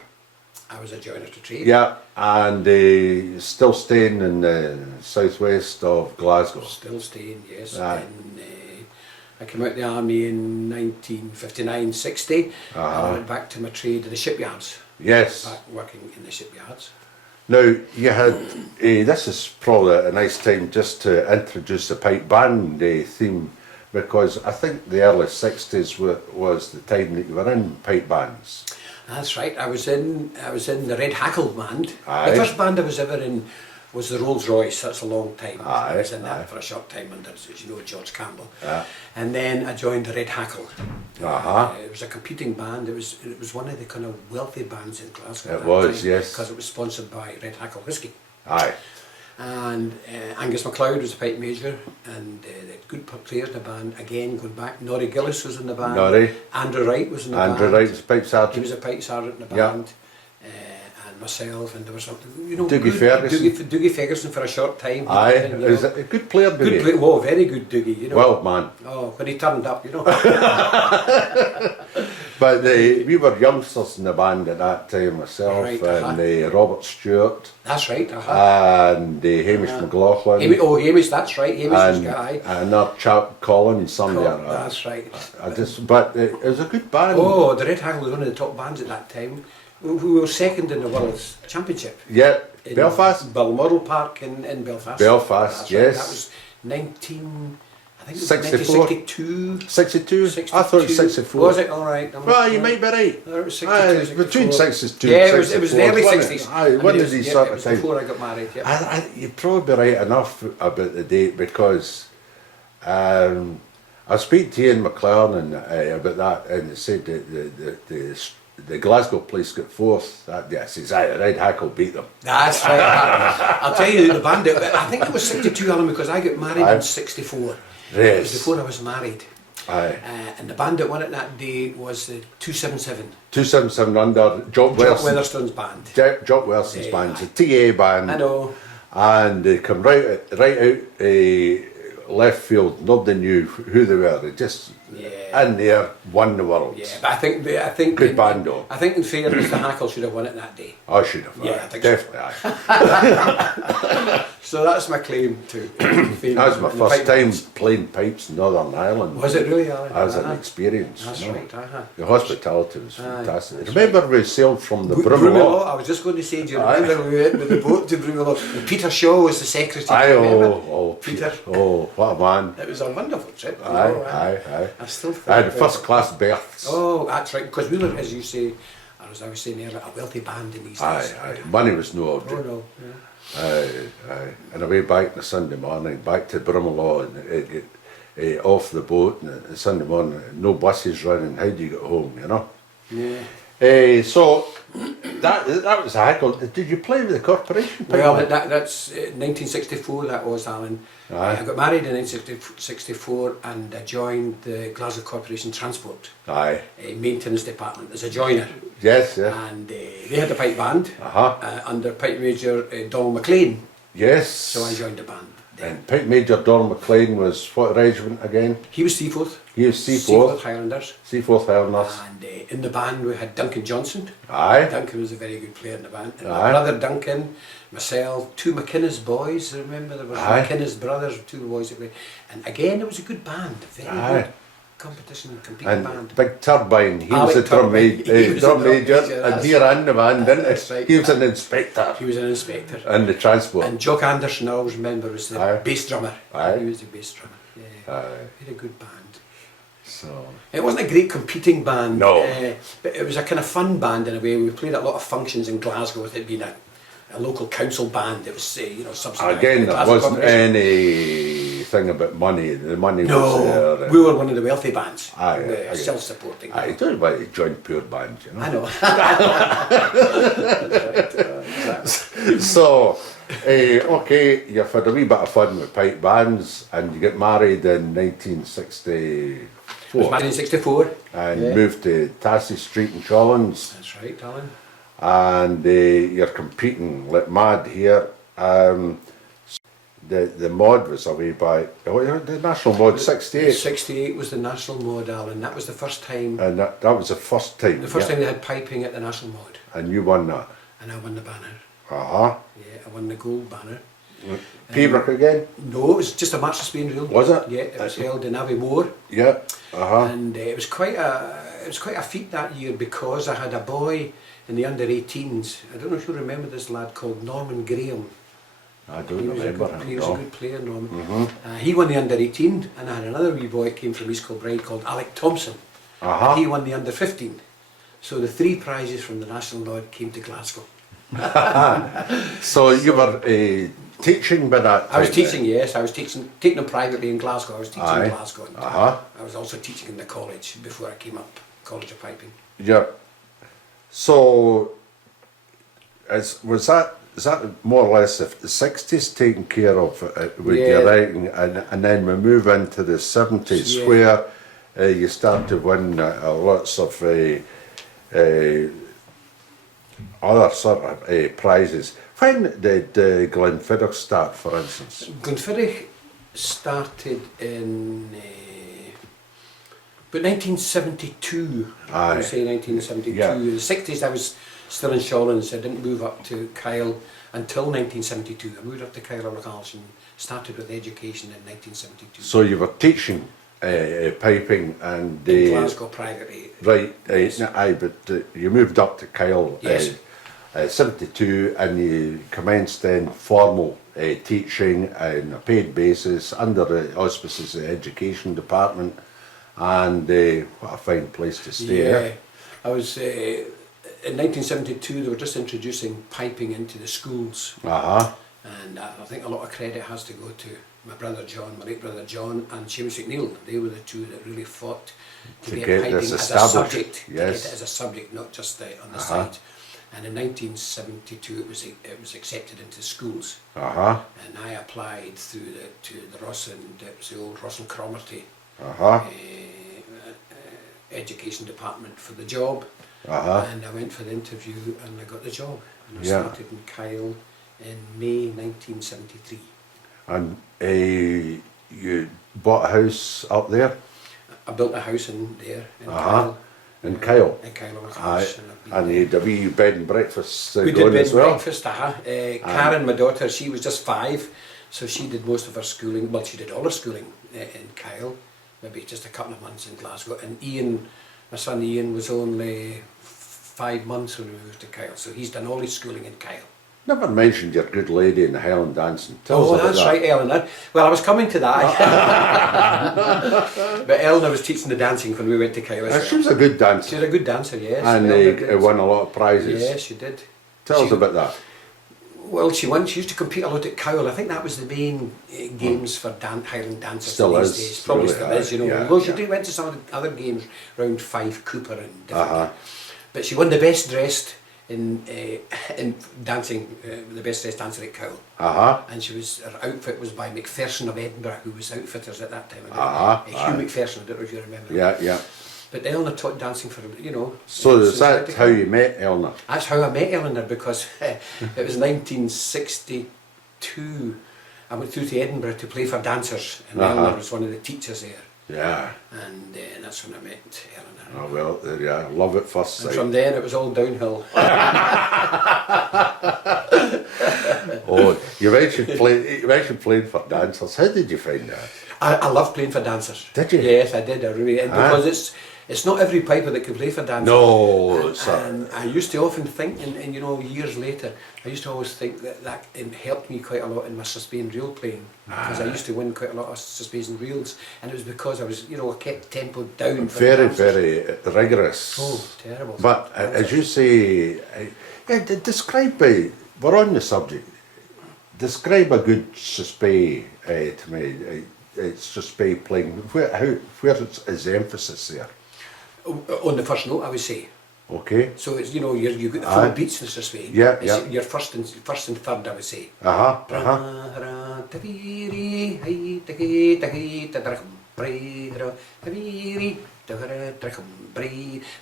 I was a joiner to trade. Yeah, and still staying in the southwest of Glasgow. Still staying, yes. Aye. And, I came out of the army in 1959-60. I went back to my trade in the shipyards. Yes. Back working in the shipyards. Now, you had, this is probably a nice time just to introduce the pipe band theme, because I think the early 60s was the time that you were in pipe bands. That's right. I was in the Red Hackle band. Aye. The first band I was ever in was the Rolls Royce. That's a long time. Aye, I was in that aye. for a short time under, as you know, George Campbell. Yeah. And then I joined the Red Hackle. Uh-huh. It was a competing band. It was one of the kind of wealthy bands in Glasgow. It was, yes. Because it was sponsored by Red Hackle Whisky. Aye. And Angus MacLeod was the pipe major, and the good players in the band, again going back, Norrie Gillis was in the band, Norrie. Andrew Wright was in the band. Andrew Wright was pipe He sergeant. was a pipe sergeant in the Yeah. band, and myself, and there was something, you know, Dougie good- Ferguson. Dougie Ferguson for a short time. Aye, You he was know. a good player, Good Dougie. play, whoa, very good Dougie, you know. Wild man. Oh, when he turned up, you know. But we were youngsters in the band at that time, myself Right, and Robert Stewart That's right. and Hamish McLaughlin Hamish, that's right. Hamish was and guy. another chap, Colin, somebody. That's right. But it was a good band. Oh, the Red Hackle was one of the top bands at that time. We were second in the World Championship. Yeah, In Belfast. Balmoral Park in Belfast. Belfast, That's yes. Right. That was 64. 1962. 62? I thought it was 64. Was it? All right. Well, you might be right. It was 62, Aye, it was between 64. 62 Yeah, and it was the 64, early wasn't it? 60s. Aye, one of these sort it of was times. before I got married, yeah. You'd probably be right enough about the date, because I was speaking to Iain MacFadyen about that, and he said that the Glasgow place got fourth that day. I says, aye, the Red Hackle beat them. That's right. I'll tell you the band, I think it was 62, Alan, because I got married Aye. in 64. Yes. It was before I was married. Aye. And the band that won it that day was the 277. 277 under Jock Jock Wilson. Weatherstone's band. Jock Wilson's Yeah, band, it's a TA band. I know. And they come right out left field. Nobody knew who they were. They just Yeah. in there won the world. Yeah, but I think Good band though. I think in fairness, the Hackle should have won it that day. I should have. Yeah, aye, I think so. definitely. Aye. So that's my claim to fame. That was my in the first pipe time bands. playing pipes in Northern Ireland. Was it really, Alan? As an Uh-huh. experience. That's you know. right. The hospitality was Aye, fantastic. that's Remember we sailed from the Brumelaw. Brumelaw? I was just going to say, do you Aye. remember we went with the boat to Brumelaw? And Peter Shaw was the secretary. Aye, do you remember? Peter. Oh, what a man. It was a wonderful trip. you Aye, know, aye, aye. I still think I had about first it. class berths. Oh, that's right. Because we were, as you say, as I was saying earlier, a wealthy band in these Aye, days. aye. Money was no object. Oh no. Yeah. Aye, aye. And away back on a Sunday morning, back to Brumelaw, and off the boat, and Sunday morning, no buses running. How do you get home? You know. Yeah. So that was a Hackle. Did you play with the corporation? Well, Pipe? that's 1964. That was, Alan. Aye. I got married in 1964, and I joined the Glasgow Corporation Transport Aye. Maintenance Department as a joiner. Yes. Yeah. And they had a pipe band Uh-huh. under Pipe Major Donald McLean. Yes. So I joined the band. And Pipe Major Donald McLean was what regiment again? He was Seaforth. He was Seaforth. Highlanders. Seaforth Highlanders. And in the band we had Duncan Johnson. Aye. Duncan was a very good player in the band. And Aye. my brother Duncan, myself, two McInnes boys. Remember there was Aye. McInnes brothers, two boys that played. And again, it was a good band, very Aye. good competition, competing And band. Big Turbine, he was Alec the drum, Turbine, he was the drum drum major, major, and that's he ran the band, didn't That's he? right. He was an inspector He was an inspector. in the transport. And Jock Anderson, I always remember, was the Aye. bass drummer. Aye. He was the bass drummer. Yeah. Aye. He had a good band. So It wasn't a great competing band, No. but it was a kind of fun band in a way. We played at a lot of functions in Glasgow with it being a local council band. It was, subsidised again, by the there Glasgow wasn't Corporation. anything about money. The money was No, there. we were one of the wealthy bands. Aye, We were aye. self-supporting. I don't want to join poor bands, you know. I know. So, okay, you've had a wee bit of fun with pipe bands, and you get married in 1964. It was married in 64. And Yeah. moved to Tassie Street in Shawlands, That's right, Alan. and you're competing like mad here. The mod was away by the national mod 68, 68 was the national mod, Alan. That was the first time. and that was the first time. The first yeah. time they had piping at the national mod. And you won that. and I won the banner. Uh-huh. Yeah, I won the gold banner. Pembroke again? No, it was just a match of Spain reel. Was it? Yeah, it was held in Aviemore. Yeah. Uh-huh. And it was quite a feat that year because I had a boy in the under 18s. I don't know if you remember this lad called Norman Graham. I don't He was remember him. he was a good player, Norman. Mm-hmm. He won the under 18, and I had another wee boy that came from East Kilbride called Alec Thompson. Uh-huh. He won the under 15. So the 3 prizes from the National Lord came to Glasgow. So you were teaching by that time? I was teaching, yes. I was taking them privately in Glasgow. I was teaching Aye. in Glasgow. And Uh-huh. I was also teaching in the college before I came up, College of Piping. Yeah. So, is that more or less the 60s taken care of with Yeah. your writing, and then we move into the 70s Yeah. where you start to win lots of other sort of prizes. When did Glenfiddich start, for instance? Glenfiddich started in about 1972. I Aye. would say 1972. Yeah. In the 60s I was still in Shawlands. I didn't move up to Kyle until 1972. I moved up to Kyle and started with education in 1972. So you were teaching piping and in Glasgow privately. right, Yes. aye, but you moved up to Kyle, Yes. 72, and you commenced then formal teaching on a paid basis under the auspices of the education department, and what a fine place to stay. Yeah, I was in 1972. They were just introducing piping into the schools, Uh-huh. and I think a lot of credit has to go to my brother John, my late brother John, and Seamus McNeill. They were the two that really fought to get piping this as a established, subject, to get yes. it as a subject, not just on the Uh-huh. side. And in 1972, it was accepted into schools, Uh-huh. and I applied through to the it was the old Ross and Cromarty Uh-huh. education department for the job, Uh-huh. and I went for the interview and I got the job, and I Yeah. started in Kyle in May 1973. And you bought a house up there I built a house in there in Uh-huh. Kyle. in Kyle. In Kyle on a Aye. house, and I've been And you had a wee bed and breakfast we did going bed as and well. breakfast. Karen, my daughter, she was just 5, so she did most of her schooling. Well, she did all her schooling in Kyle, maybe just a couple of months in Glasgow. And Ian, my son Ian, was only 5 months when we moved to Kyle, so he's done all his schooling in Kyle. Never mentioned your good lady in the Highland dancing. Tell us Oh, about that's that. right, Eleanor. Well, I was coming to that. But Eleanor was teaching the dancing when we went to Kyle. She was a good She dancer, was a good dancer, yes. and Eleanor did. won a lot of prizes. Yeah, she did. Tell us She- about that. Well, she used to compete a lot at Cowell. I think that was the main games for Highland dancers Still these is, days. Probably really, still is, you know. yeah, Although she yeah. went to some of the other games around Fife, Cooper and different. Uh-huh. But she won the best dressed in dancing, the best dressed dancer at Cowell. Uh-huh. And her outfit was by McPherson of Edinburgh, who was outfitters at that time. Hugh Aye. McPherson, I don't know if you remember. Yeah, yeah. But Eleanor taught dancing for, So is since that I how began. you met Eleanor? That's how I met Eleanor, because it was 1962. I went through to Edinburgh to play for dancers, and Uh-huh. Eleanor was one of the teachers there, Yeah. and that's when I met Eleanor. Oh, well, there you are. Love at first And sight. from then it was all downhill. Oh, you mentioned playing for dancers. How did you find that? I love playing for dancers. Did you? Yes, I did. I really, and Ah. because it's not every piper that can play for dancers. No, And, sir. and I used to often think, and years later, I used to always think that helped me quite a lot in my sustained reel playing, because I used to win quite a lot of sustained reels, and it was because I was, I kept tempo down. For the Very, dancers. very rigorous. Oh, terrible. But as you say, we're on the subject. Describe a good suspect to me. It's suspect playing. Where is the emphasis there? On the first note, I would say. Okay. So it's you got the Aye. full beats in the sustain. Yeah, It's yeah. your first and third, I would say. Uh-huh. Uh-huh.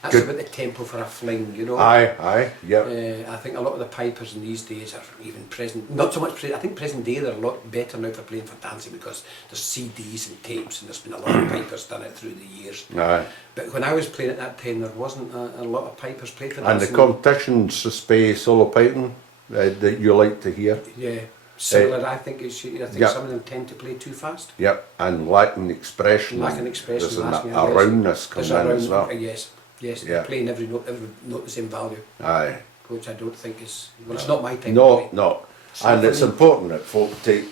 That's Good. about the tempo for a fling, you know. Aye, yeah. I think a lot of the pipers in these days are even present, not so much, I think present day they're a lot better now for playing for dancing because there's CDs and tapes and there's been a lot of pipers done it through the years. Aye. But when I was playing at that time there wasn't a lot of pipers played for And the dancing. competitions display solo piping that you like to hear. Yeah, similar I think yeah. some of them tend to play too fast. Yep, and lacking expression. Lacking expression, There's a lacking roundness comes There's in as well. Yes, Yeah. they're playing every note the same value, Aye. which I don't think is, well, it's not my type of No, play. no. It's And not it's for me. important that folk take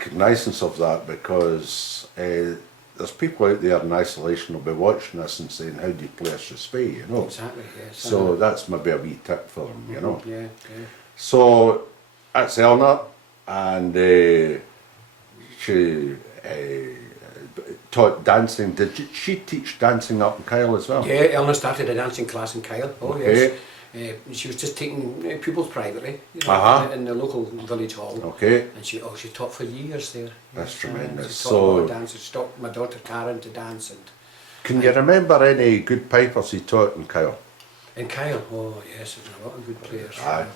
cognizance of that because there's people out there in isolation will be watching this and saying, how do you play a suspect, you know? Exactly, yes. So that's maybe a wee tip for them, you know. Yeah. So that's Eleanor, and she taught dancing. Did she teach dancing up in Kyle as well? Yeah, Eleanor started a dancing class in Kyle. Oh Okay. yes. She was just taking pupils privately, in the local village hall. Okay. And she taught for years there. That's Yes, tremendous. She taught a lot of So- dance. She taught my daughter Karen to dance Can you remember any good pipers he taught in Kyle? and Kyle. Oh yes, there's a lot of good players. Aye.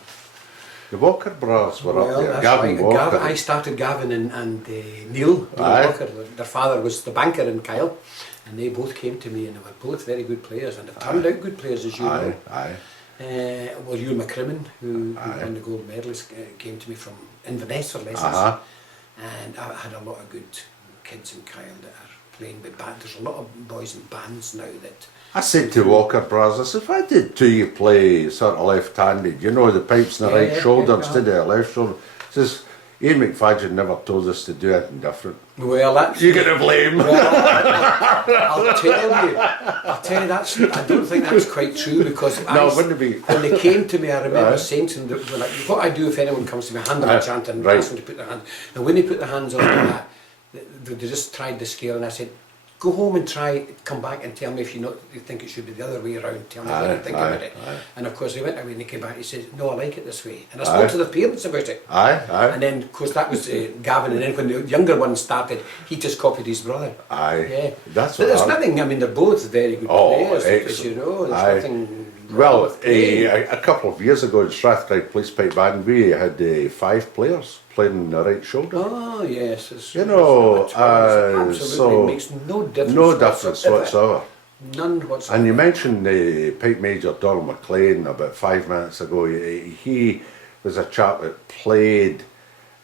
The Walker brothers were up there. that's Gavin right. Walker. I started Gavin and Neil Aye. Walker. Their father was the banker in Kyle, and they both came to me, and they were both very good players, and they've turned out good players, as you know. Aye. Well, Iain MacFadyen, who Aye. won the gold medalist, came to me from Inverness for lessons, Uh-huh. and I had a lot of good kids in Kyle that are playing with band. There's a lot of boys in bands now that. I said to Walker brothers, I said, why did two of you play sort of left-handed? You know, the pipes in the right shoulder instead of the left shoulder. He says, Iain MacFadyen never told us to do anything different. Well, that's. You get to blame. I'll tell you, that's. I don't think that's quite true because wouldn't it be? when they came to me, I remember Aye. saying to them, they were like, "What I do if anyone comes to me, hand them Aye, a chant and right. ask them to put their hand." And when they put their hands on that, they just tried the scale, and I said, "Go home and try. Come back and tell me if you think it should be the other way around. Tell me what you think about it." Aye. And of course, they went away and they came back. He said, "No, I like it this way." And I Aye. spoke to their parents about it. Aye. And then, of course, that was Gavin. And then when the younger one started, he just copied his brother. Aye. Yeah. That's But what there's I- nothing, I mean, they're both very good Oh, players, as excellent. you know. There's Aye. nothing wrong Well, with playing. a couple of years ago in Strathclyde Police Pipe Band, we had 5 players playing the right shoulder. Oh, yes. You know, absolutely so makes no difference. No difference whatsoever. None whatsoever. And you mentioned the Pipe Major Donald McLean about 5 minutes ago. He was a chap that played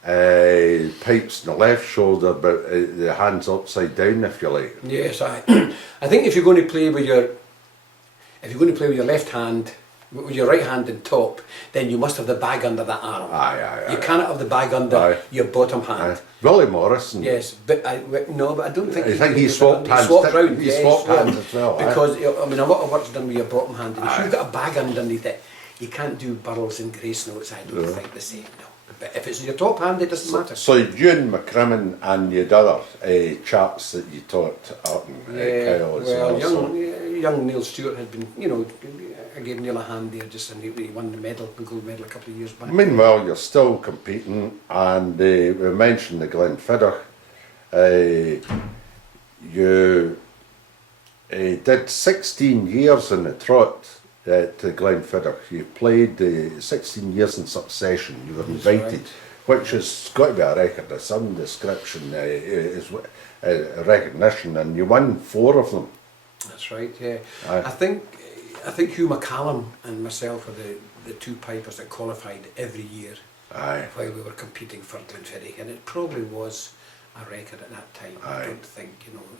pipes in the left shoulder, but the hands upside down, if you like. Yes, I think if you're going to play with your left hand, with your right hand in top, then you must have the bag under that arm. Aye. You cannot have the bag under Aye. your bottom hand. Aye. Willie Morrison. Yes, but I don't think. I think he did swapped that. hands. He swapped round. He yeah, swapped swapped. hands as well. Aye. Because I mean, a lot of work's done with your bottom hand, and if Aye. you've got a bag underneath it, you can't do burls and grace notes. I don't think the same. No, but if it's your top hand, it doesn't matter. So Ewan McCrimmon and the other chaps that you taught up in Kyle as well, well. young Neil Stewart had been, I gave Neil a hand there just, and he won the gold medal a couple of years back. Meanwhile, you're still competing, and we mentioned the Glenfiddich. You did 16 years in the trot at Glenfiddich. You played 16 years in succession. You were invited, which has got to be a record of some description, recognition, and you won 4 of them. That's right, yeah. Aye. I think Hugh McCallum and myself were the 2 pipers that qualified every year Aye. while we were competing for Glenfiddich, and it probably was a record at that time. Aye. I don't think,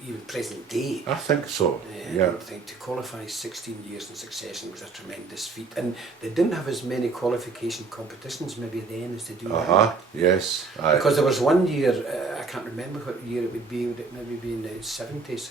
even present day, I think so. I Yeah. don't think to qualify 16 years in succession was a tremendous feat, and they didn't have as many qualification competitions maybe then as they do now. Yes. Aye. Because there was one year, I can't remember what year it would it maybe be in the 70s,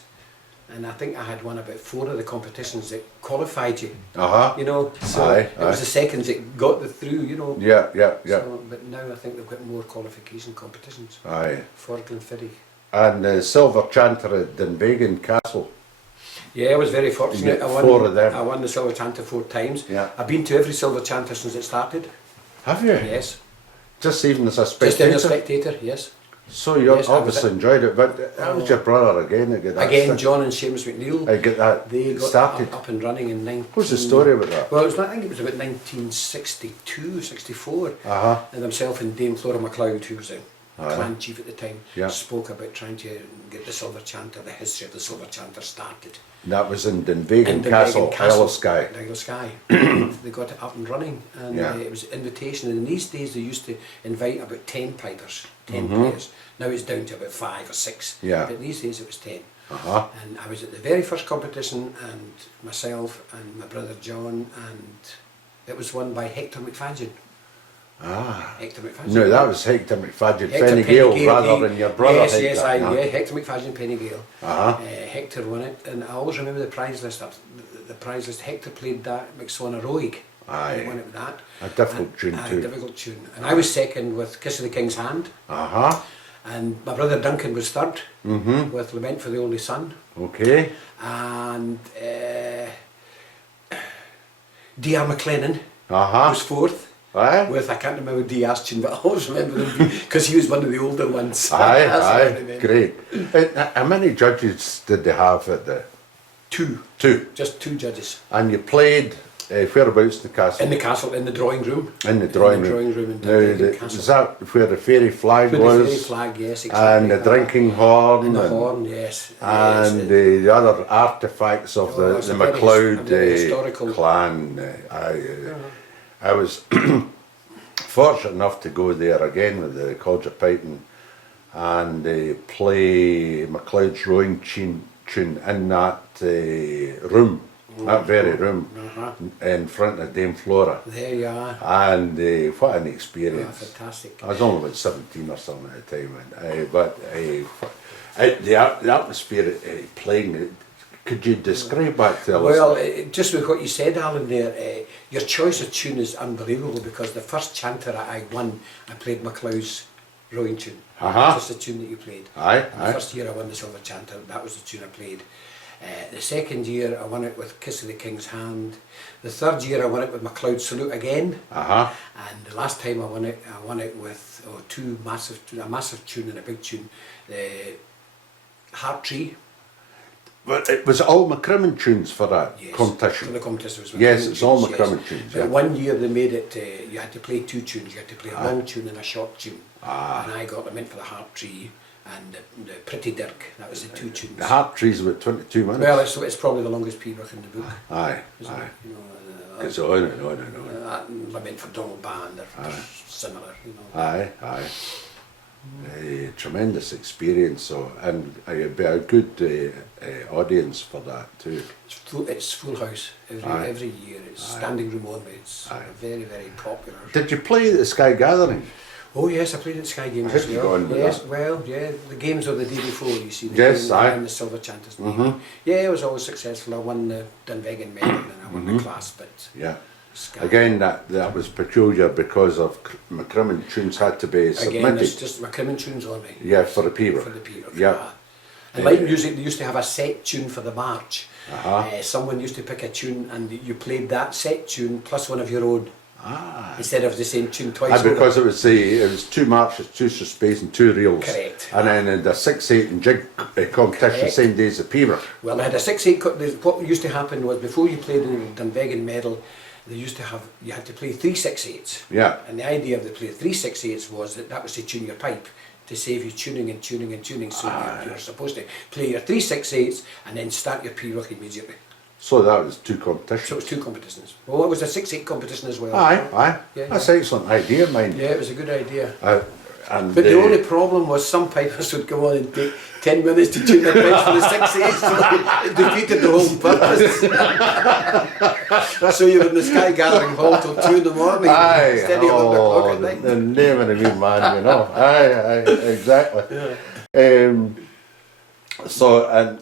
and I think I had won about 4 of the competitions that qualified you. So Aye, it was the seconds that got the through. Yeah. So, but now I think they've got more qualification competitions Aye. for Glenfiddich. And Silver Chanter at Dunvegan Castle. Yeah, I was very fortunate. You I get won 4 of them. I won the Silver Chanter 4 times. Yeah. I've been to every Silver Chanter since it started. Have you? Yes. Just even as a Just spectator? as a spectator, yes. So you Yes, I was obviously enjoyed it, but that was your brother again that got that Again, started. John and Seamus McNeil. I get that They got started. up and running in 19... What's the story about that? Well, I think it was about 1962, 64. Uh-huh. And himself and Dame Flora MacLeod, who was the Aye. clan chief at the time, Yeah. spoke about trying to get the Silver Chanter, the history of the Silver Chanter started. And that was in Dunvegan In Castle, Dunvegan Isle of Skye. Isle of Skye. They got it up and running, and Yeah. it was invitation. And in these days, they used to invite about 10 pipers, 10 players. Now it's down to about 5 or 6. Yeah. But these days it was 10. Uh-huh. And I was at the very first competition, and myself and my brother John, and it was won by Hector MacFadyen. Ah. Hector MacFadyen. No, that was Hector MacFadyen, Hector Penny Gale, Gale, rather he- than your brother Yes, Hector. yes, no? yeah, Hector MacFadyen, Penny Gale. Uh-huh. Hector won it, and I always remember the prize list. The prize list. Hector played that McSwan Heroic. Aye. He won it with that. A difficult tune Aye, too. difficult tune. And I was second with Kiss of the King's Hand, Uh-huh. and my brother Duncan was third Mm-hmm. with Lament for the Only Son, Okay. and D.R. McLennan Uh-huh. was fourth. Aye. With, I can't remember D.R.'s tune, but I always remember him because he was one of the older ones. Aye, That's what I aye, remember. great. And how many judges did they have at the... Two, Two. just 2 judges. And you played whereabouts the castle? In the castle, in the drawing room. In the drawing in room. Now, Dunvegan is Castle. that where the fairy flag With was? the fairy flag, yes, exactly. And the drinking horn? And the horn, yes. And Yes, the other artefacts of Oh, it's the a very MacLeod very historical- clan. I was fortunate enough to go there again with the College of Piping and play MacLeod's rowing tune in that room, that very room, in front of Dame Flora. There you are. And what an Oh, experience. fantastic. I was only about 17 or something at the time, but the atmosphere playing, could you describe that to us? Well, just with what you said, Alan, there, your choice of tune is unbelievable because the first chanter I won, I played MacLeod's rowing tune. Uh-huh. Just the tune that you played. Aye, And aye. the first year I won the Silver Chanter, that was the tune I played. The second year I won it with Kiss of the King's Hand. The third year I won it with MacLeod's Salute Again. Uh-huh. And the last time I won it with a massive tune and a big tune. The Heart Tree. But it was all McCrimmon tunes for that Yes, competition. for the competition was Yes, McCrimmon it's all tunes, McCrimmon tunes, But yeah. one year they made it, you had to play 2 tunes. You had to play a long tune and a short tune. Ah. And I got Lament for the Heart Tree and the Pretty Dirk. That was the 2 tunes. The Heart Tree's about 22 minutes. Well, it's probably the longest pibroch in the book. Aye, Isn't aye. it? You know, It's on and on and on. and Lament for Donald Band, they're similar. You know. Aye, aye. A tremendous experience, so, and it'd be a good audience for that too. It's full house Aye. every year. It's Aye. standing room only. It's Aye. very, very popular. Did you play at the Sky Gathering? Oh yes, I played at Sky Games How as did you well. go on with Yes, that? well, yeah, the games were the day before, you see. The Yes, game aye. and the Silver Chanters. Yeah, I was always successful. I won the Dunvegan medal and I won the class, but Yeah. Sky. Again, that was peculiar because of McCrimmon tunes had to be Again, submitted. it's just McCrimmon tunes on me. Yeah, for the Peter. For the Peter. Yeah. And like music, they used to have a set tune for the march. Uh-huh. Someone used to pick a tune and you played that set tune plus one of your own. Ah. Instead of the same tune twice. And over. because it was 2 marches, 2 suspense and 2 reels. Correct. And then in the 6/8 and jig competition, Correct. same day as the Peter. Well, I had a 6/8. What used to happen was before you played in the Dunvegan medal, you had to play 3 6/8s. Yeah. And the idea of the play 3 6/8s was that was to tune your pipe, to save you tuning and tuning and tuning. So you're supposed to play your 3 6/8s and then start your P-rock immediately. So that was 2 So it competitions. was 2 competitions. Well, it was a 6/8 competition as well. Aye, aye. Yeah, That's an excellent idea, mind. Yeah, it was a good idea. And But the only problem was some pipers would go on and take 10 minutes to tune their pipes for the 6/8, so it defeated the whole purpose. So you were in the Sky Gathering Hall till 2 in the morning, aye, instead of 11 o'clock at night. the name of the wee man, you know. Aye, exactly. So, and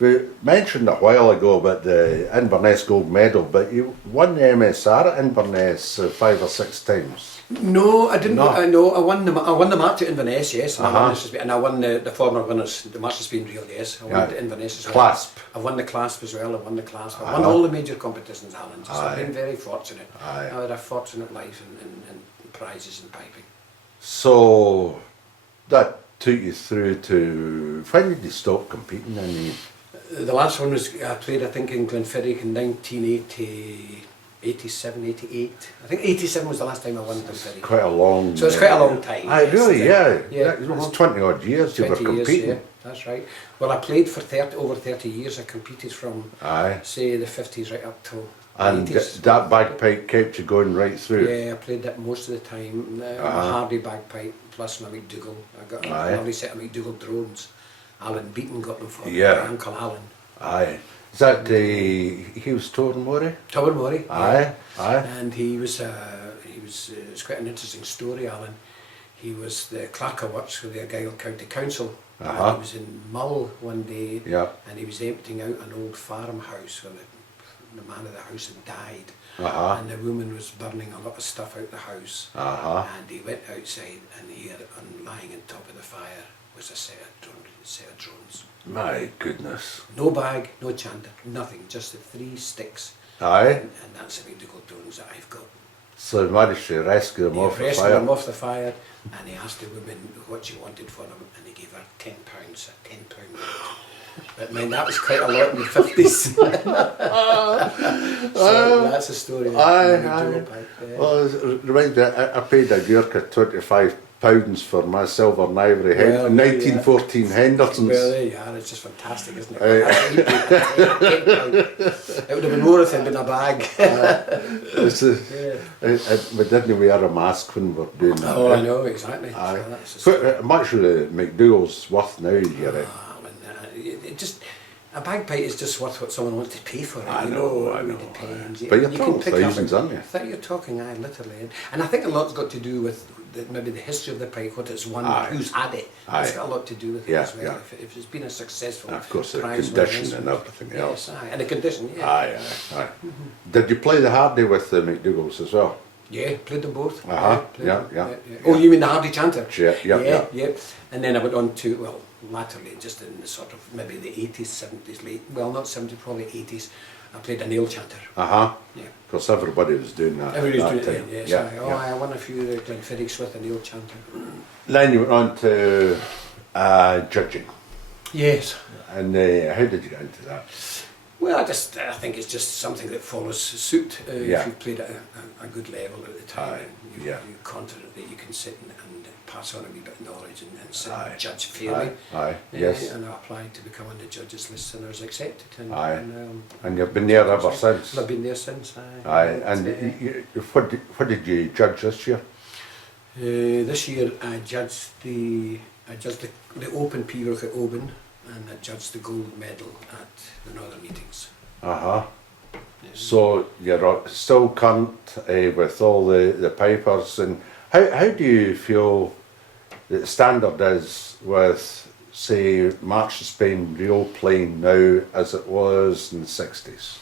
we mentioned a while ago about the Inverness Gold Medal, but you won the MSR at Inverness 5 or 6 times. No, I didn't. No. I know. I won the march at Inverness, yes, and, Uh-huh. and I won the former winners. The march has been real, yes. I won Yeah. the Inverness as well. Clasp. I won the clasp as well. I won the clasp. I won all the major competitions, Alan. So I've Aye. been very fortunate. Aye. I had a fortunate life in prizes and piping. So, that took you through to, when did you stop competing in the... The last one was, I played, I think, in Glenfiddich in 1980, 87, 88. I think 87 was the last time I won Glenfiddich. Quite a long... So it's quite a long time. Aye, really, yeah. Yeah. It was 20 odd years you were 20 years, competing. yeah, that's right. Well, I played for over 30 years. I competed from, Aye. say, the 50s right up till the And 80s. that bagpipe kept you going right through? Yeah, I played that most of the time. My Hardy bagpipe plus my McDougall. I got a lovely set of McDougall drones. Alan Beaton got them for me, Yeah. my Uncle Alan. Aye. Is that he was Tobermory? Tobermory. Aye, aye. And he was it's quite an interesting story, Alan. He was the clerk of works for the Argyll County Council. And he was in Mull one day, Yeah. and he was emptying out an old farmhouse where the man of the house had died. And the woman was burning a lot of stuff out the house. And he went outside, and here, lying on top of the fire, was a set of drones. My goodness. No bag, no chanter, nothing, just the 3 sticks. Aye. And that's the McDougall drones that I've got. So he managed to rescue them off the Rescued fire. him off the fire, and he asked the woman what she wanted for him, and he gave her £10, a £10 note. But man, that was quite a lot in the 50s. So that's the story. Of Aye. pipe, yeah. Well, it reminds me, I paid a Gurkha £25 for my silver and ivory head, Well, 1914 Henderson's. Well, there you are. It's just fantastic, isn't it? £10. It would have been more if it had been a bag. We didn't wear a mask when we were doing that. Oh, I know, exactly. Aye. So that's the What much of the McDougall's worth now, you get it? It just, a bagpipe is just worth what someone wants to pay for it. I you know, know, I it know, depends. But you're You talking can pick up thousands, aren't you? You're talking, aye, literally. And I think a lot's got to do with maybe the history of the pipe, what it's won, Aye. who's had it. Aye. It's got a lot to do with it Yeah, as well. yeah. If it's been a successful And of course, the prize condition winner, and everything else. Yes, aye. And the condition, yeah. Aye, aye, aye. Did you play the Hardy with the McDougall's as well? Yeah, played them both. Yeah, Played them. yeah. Oh, you mean the Hardy Chanter? Yeah. And then I went on to, well, latterly, just in the sort of maybe the 80s, 70s, not 70s, probably 80s, I played a nail chanter. Yeah. Because everybody was doing that. Everybody's at doing that it time. then, yes. Yeah, Oh, yeah. I won a few Glenfiddichs with a nail chanter. Then you went on to judging. Yes. And how did you get into that? Well, I think it's just something that follows suit. Yeah. If you've played at a good level at the time, Aye, and you're confident that you can sit and pass on a wee bit of knowledge and sit and judge fairly. Aye, yes. And I applied to become on the judges list, and I was accepted. Aye. And you've been there ever since? I've been there since. Aye. And what did you judge this year? This year I judged the Open Pibroch at Oban, and I judged the gold medal at the Northern Meetings. So you're still current with all the pipers, and how do you feel the standard is with, say, March of Spain Rio playing now as it was in the 60s?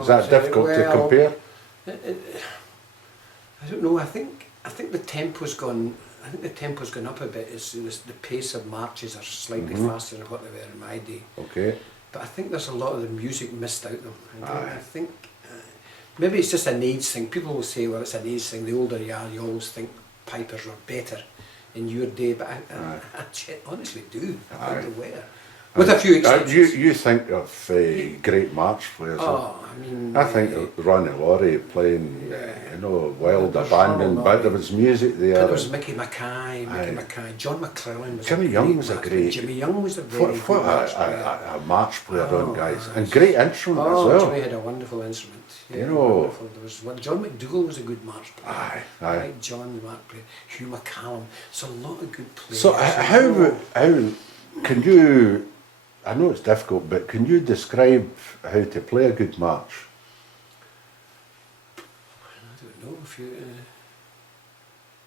Is that difficult to compare? I don't know. I think the tempo's gone. I think the tempo's gone up a bit. The pace of marches are slightly faster than what they were in my day. Okay. But I think there's a lot of the music missed out them. I think maybe it's just an age thing. People will say, well, it's an age thing. The older you are, you always think pipers were better in your day. But I honestly do. I think they were. With a few exceptions. You think of great march players. Oh, I mean... I think of Ronnie Laurie playing, wild abandon, but there was music there. There was Mickey Mackay, John McClellan was Jimmy Young was a great... Jimmy Young was a very good march player. A march player on, guys. And great instrument as well. Jimmy had a wonderful instrument. Yeah, wonderful. There was John McDougall was a good march player. Aye. Right, John the march player. Hugh McCallum. It's a lot of good players. So how can you... I know it's difficult, but can you describe how to play a good march? I don't know if you...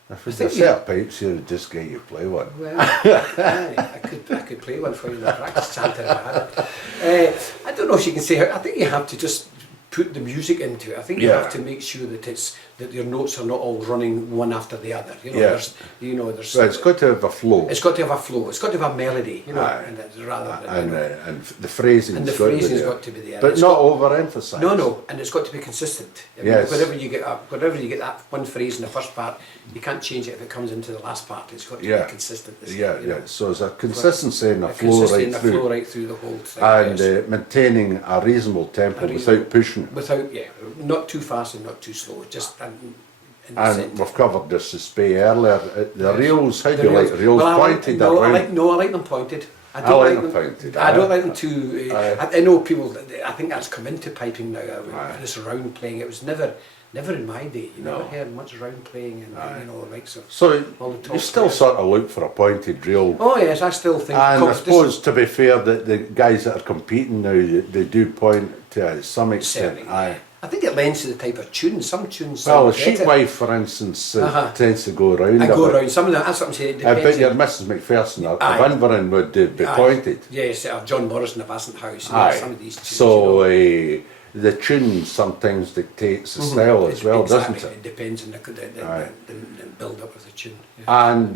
If it's a set of pipes here, just get you play one. Well, I could play one for you in the practice chanter if I had it. I don't know if you can say how. I think you have to just put the music into it. I think you have to make sure that it's that your notes are not all running one after the other. You know, Yeah. there's So it's got to have a flow. it's got to have a flow. It's got to have a melody. You know, Aye. and it's rather than And the phrasing's and the got to be phrasing's there. got to be there. But It's not got- overemphasised. No, and it's got to be consistent. I mean, Yes. wherever you get that one phrase in the first part, you can't change it if it comes into the last part. It's got to Yeah. be consistent. Yeah, you know. yeah. So there's a consistency and a A flow consistency right and a through. flow right through the whole thing. And yes. maintaining a reasonable tempo without pushing. Without, not too fast and not too slow. Just in the And centre. we've covered this display earlier. The Yes. reels, how do The you reels- like reels well, I like- pointed no, or I round? like them pointed. I like them pointed, I aye. don't like them too. Aye. I know people. I think that's come into piping now. Aye. This round playing. It was never in my day. You No. never heard much round playing, and Aye. you know, the likes of. So All the you top still players. sort of look for a pointed reel. Oh yes, I still think. And I this suppose, to be fair, that the guys that are competing now, they do point to some extent. certainly. Aye. I think it lends to the type of tune. Some tunes. Well, sound better. Sheepwife, for instance, Uh-huh. tends to go round. I a go bit. around some of them. That's what I'm saying. It I depends. bet your Mrs. McPherson or Aye. Winverin would be Aye. pointed. Yes, John Morrison of Ascent House. You know, Aye. some of these tunes. So you know. the tune sometimes dictates the style as well, Exactly. doesn't it? It depends on the Aye. build up of the tune. Yeah. And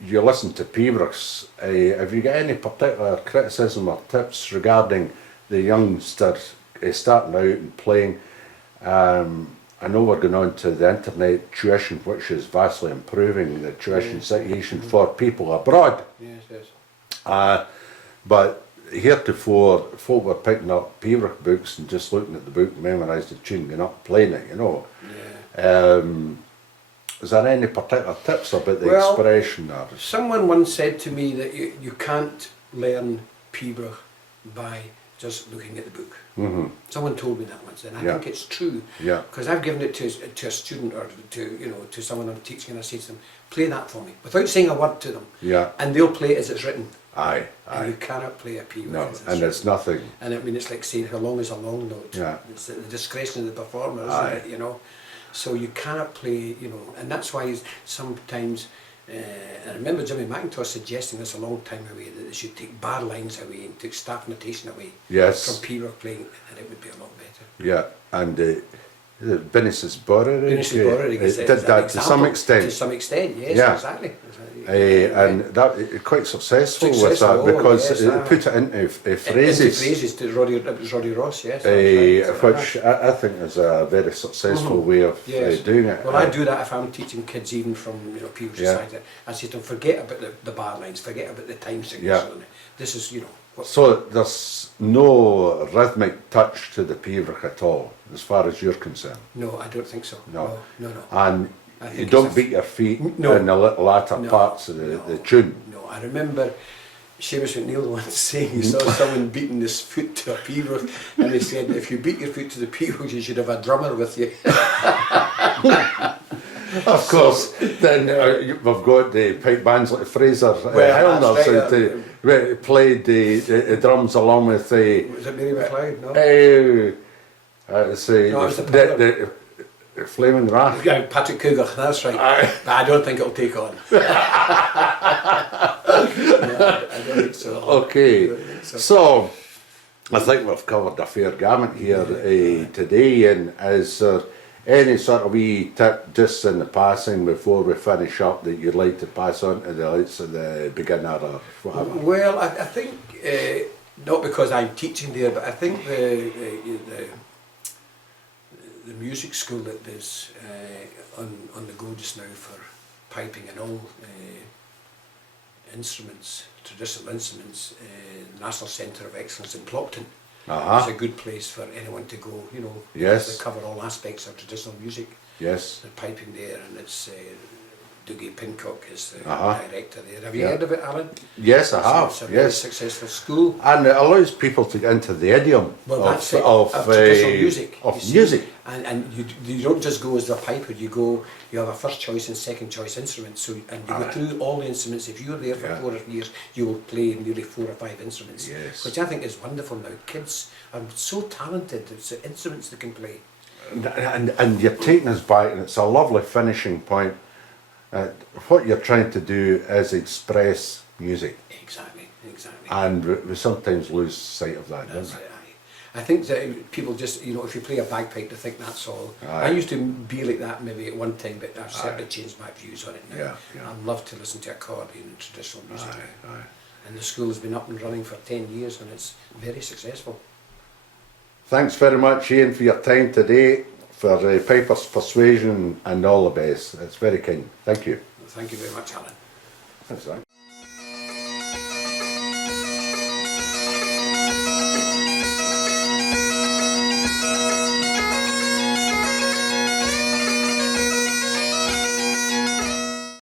you listen to Pipers'Persuasion. Have you got any particular criticism or tips regarding the youngsters starting out and playing? I know we're going on to the internet tuition, which is vastly improving the tuition situation for people abroad. Yes. But heretofore, folk were picking up Pipers'Persuasion books and just looking at the book, memorised the tune, going up playing it, you know. Yeah. Is there any particular tips about the Well, expression? Or? Someone once said to me that you can't learn Pipers'Persuasion by just looking at the book. Mm-hmm. Someone told me that once, and I Yeah. think it's true. Yeah. Because I've given it to a student or to someone I'm teaching, and I say to them, "Play that for me," without saying a word to them. Yeah. And they'll play it as it's written. Aye, And aye. you cannot play a Pipers'Persuasion No, as it's and written. it's nothing. And I mean, it's like saying how long is a long note. Yeah. It's the discretion of the performer, isn't Aye. it? You know, so you cannot play. You know, and that's why sometimes. I remember Jimmy McIntosh suggesting this a long time away that they should take bar lines away and take staff notation away Yes. from Pipers'Persuasion playing, and it would be a lot better. Yeah, and Bennis's Vinicius Borrering is did an that to some example. extent. To some extent, yes, Yeah. exactly. And that quite successful with Successful, that because yes, it put it into phrases. Into phrases to it was Roddy Ross, yes. Which I think is a very successful way of Yes. doing it. Well, I do that if I'm teaching kids, even from Pipers'Persuasion Yeah. Society. I say to them, forget about the bar lines, forget about the time signals. Yeah. This is, what, So there's no rhythmic touch to the Pipers'Persuasion at all, as far as you're concerned. no, I don't think so. No. No. And I think you it's don't a- beat your feet No. in the little latter No. parts of the tune. No, I remember Seamus McNeill once saying he saw someone beating his foot to a Pipers'Persuasion, and he said, if you beat your foot to the Pipers'Persuasion, you should have a drummer with you. Of course, then we've got the pipe bands like Fraser Well, Hellners that's right, who played the drums along with the Was it Mary McLeod? No? say No, it was the the Flaming Wrath. Yeah, Patrick Cougar, that's right. Aye. But I don't think it'll take on. No, I don't think so. Okay, I don't think so. so I think we've covered a fair gamut here today. And is there any sort of wee tip just in the passing before we finish up that you'd like to pass on to the likes of the beginner or whatever? Well, I think, not because I'm teaching there, but I think the music school that is on the go just now for piping and all instruments, traditional instruments, the National Centre of Excellence in Plockton Uh-huh. is a good place for anyone to go, because Yes. they cover all aspects of traditional music. Yes. The piping there, and it's Dougie Pincock is the Uh-huh. director there. Have you Yeah. heard of it, Alan? Yes, I have. It's a very Yes. successful school. And it allows people to get into the idiom Well, of, that's it, of, traditional music. of you see. music. And you don't just go as the piper, you have a first choice and second choice instrument, and you go through all the instruments. If you're there for Yeah. 4 years, you will play nearly 4 or 5 instruments, Yes. which I think is wonderful now. Kids are so talented, it's the instruments they can play. And you're taking us back, and it's a lovely finishing point. What you're trying to do is express music, Exactly. and we sometimes lose sight of that, don't That's we? it, aye. I think that people just, you know, if you play a bagpipe, they think that's all. Aye. I used to be like that maybe at one time, but I've certainly changed my views on it now. Yeah, yeah. I love to listen to accordion and traditional music now. Aye. And the school's been up and running for 10 years and it's very successful. Thanks very much, Ian, for your time today, for Pipers'Persuasion, and all the best. It's very kind. Thank you. Thank you very much, Alan. That's right.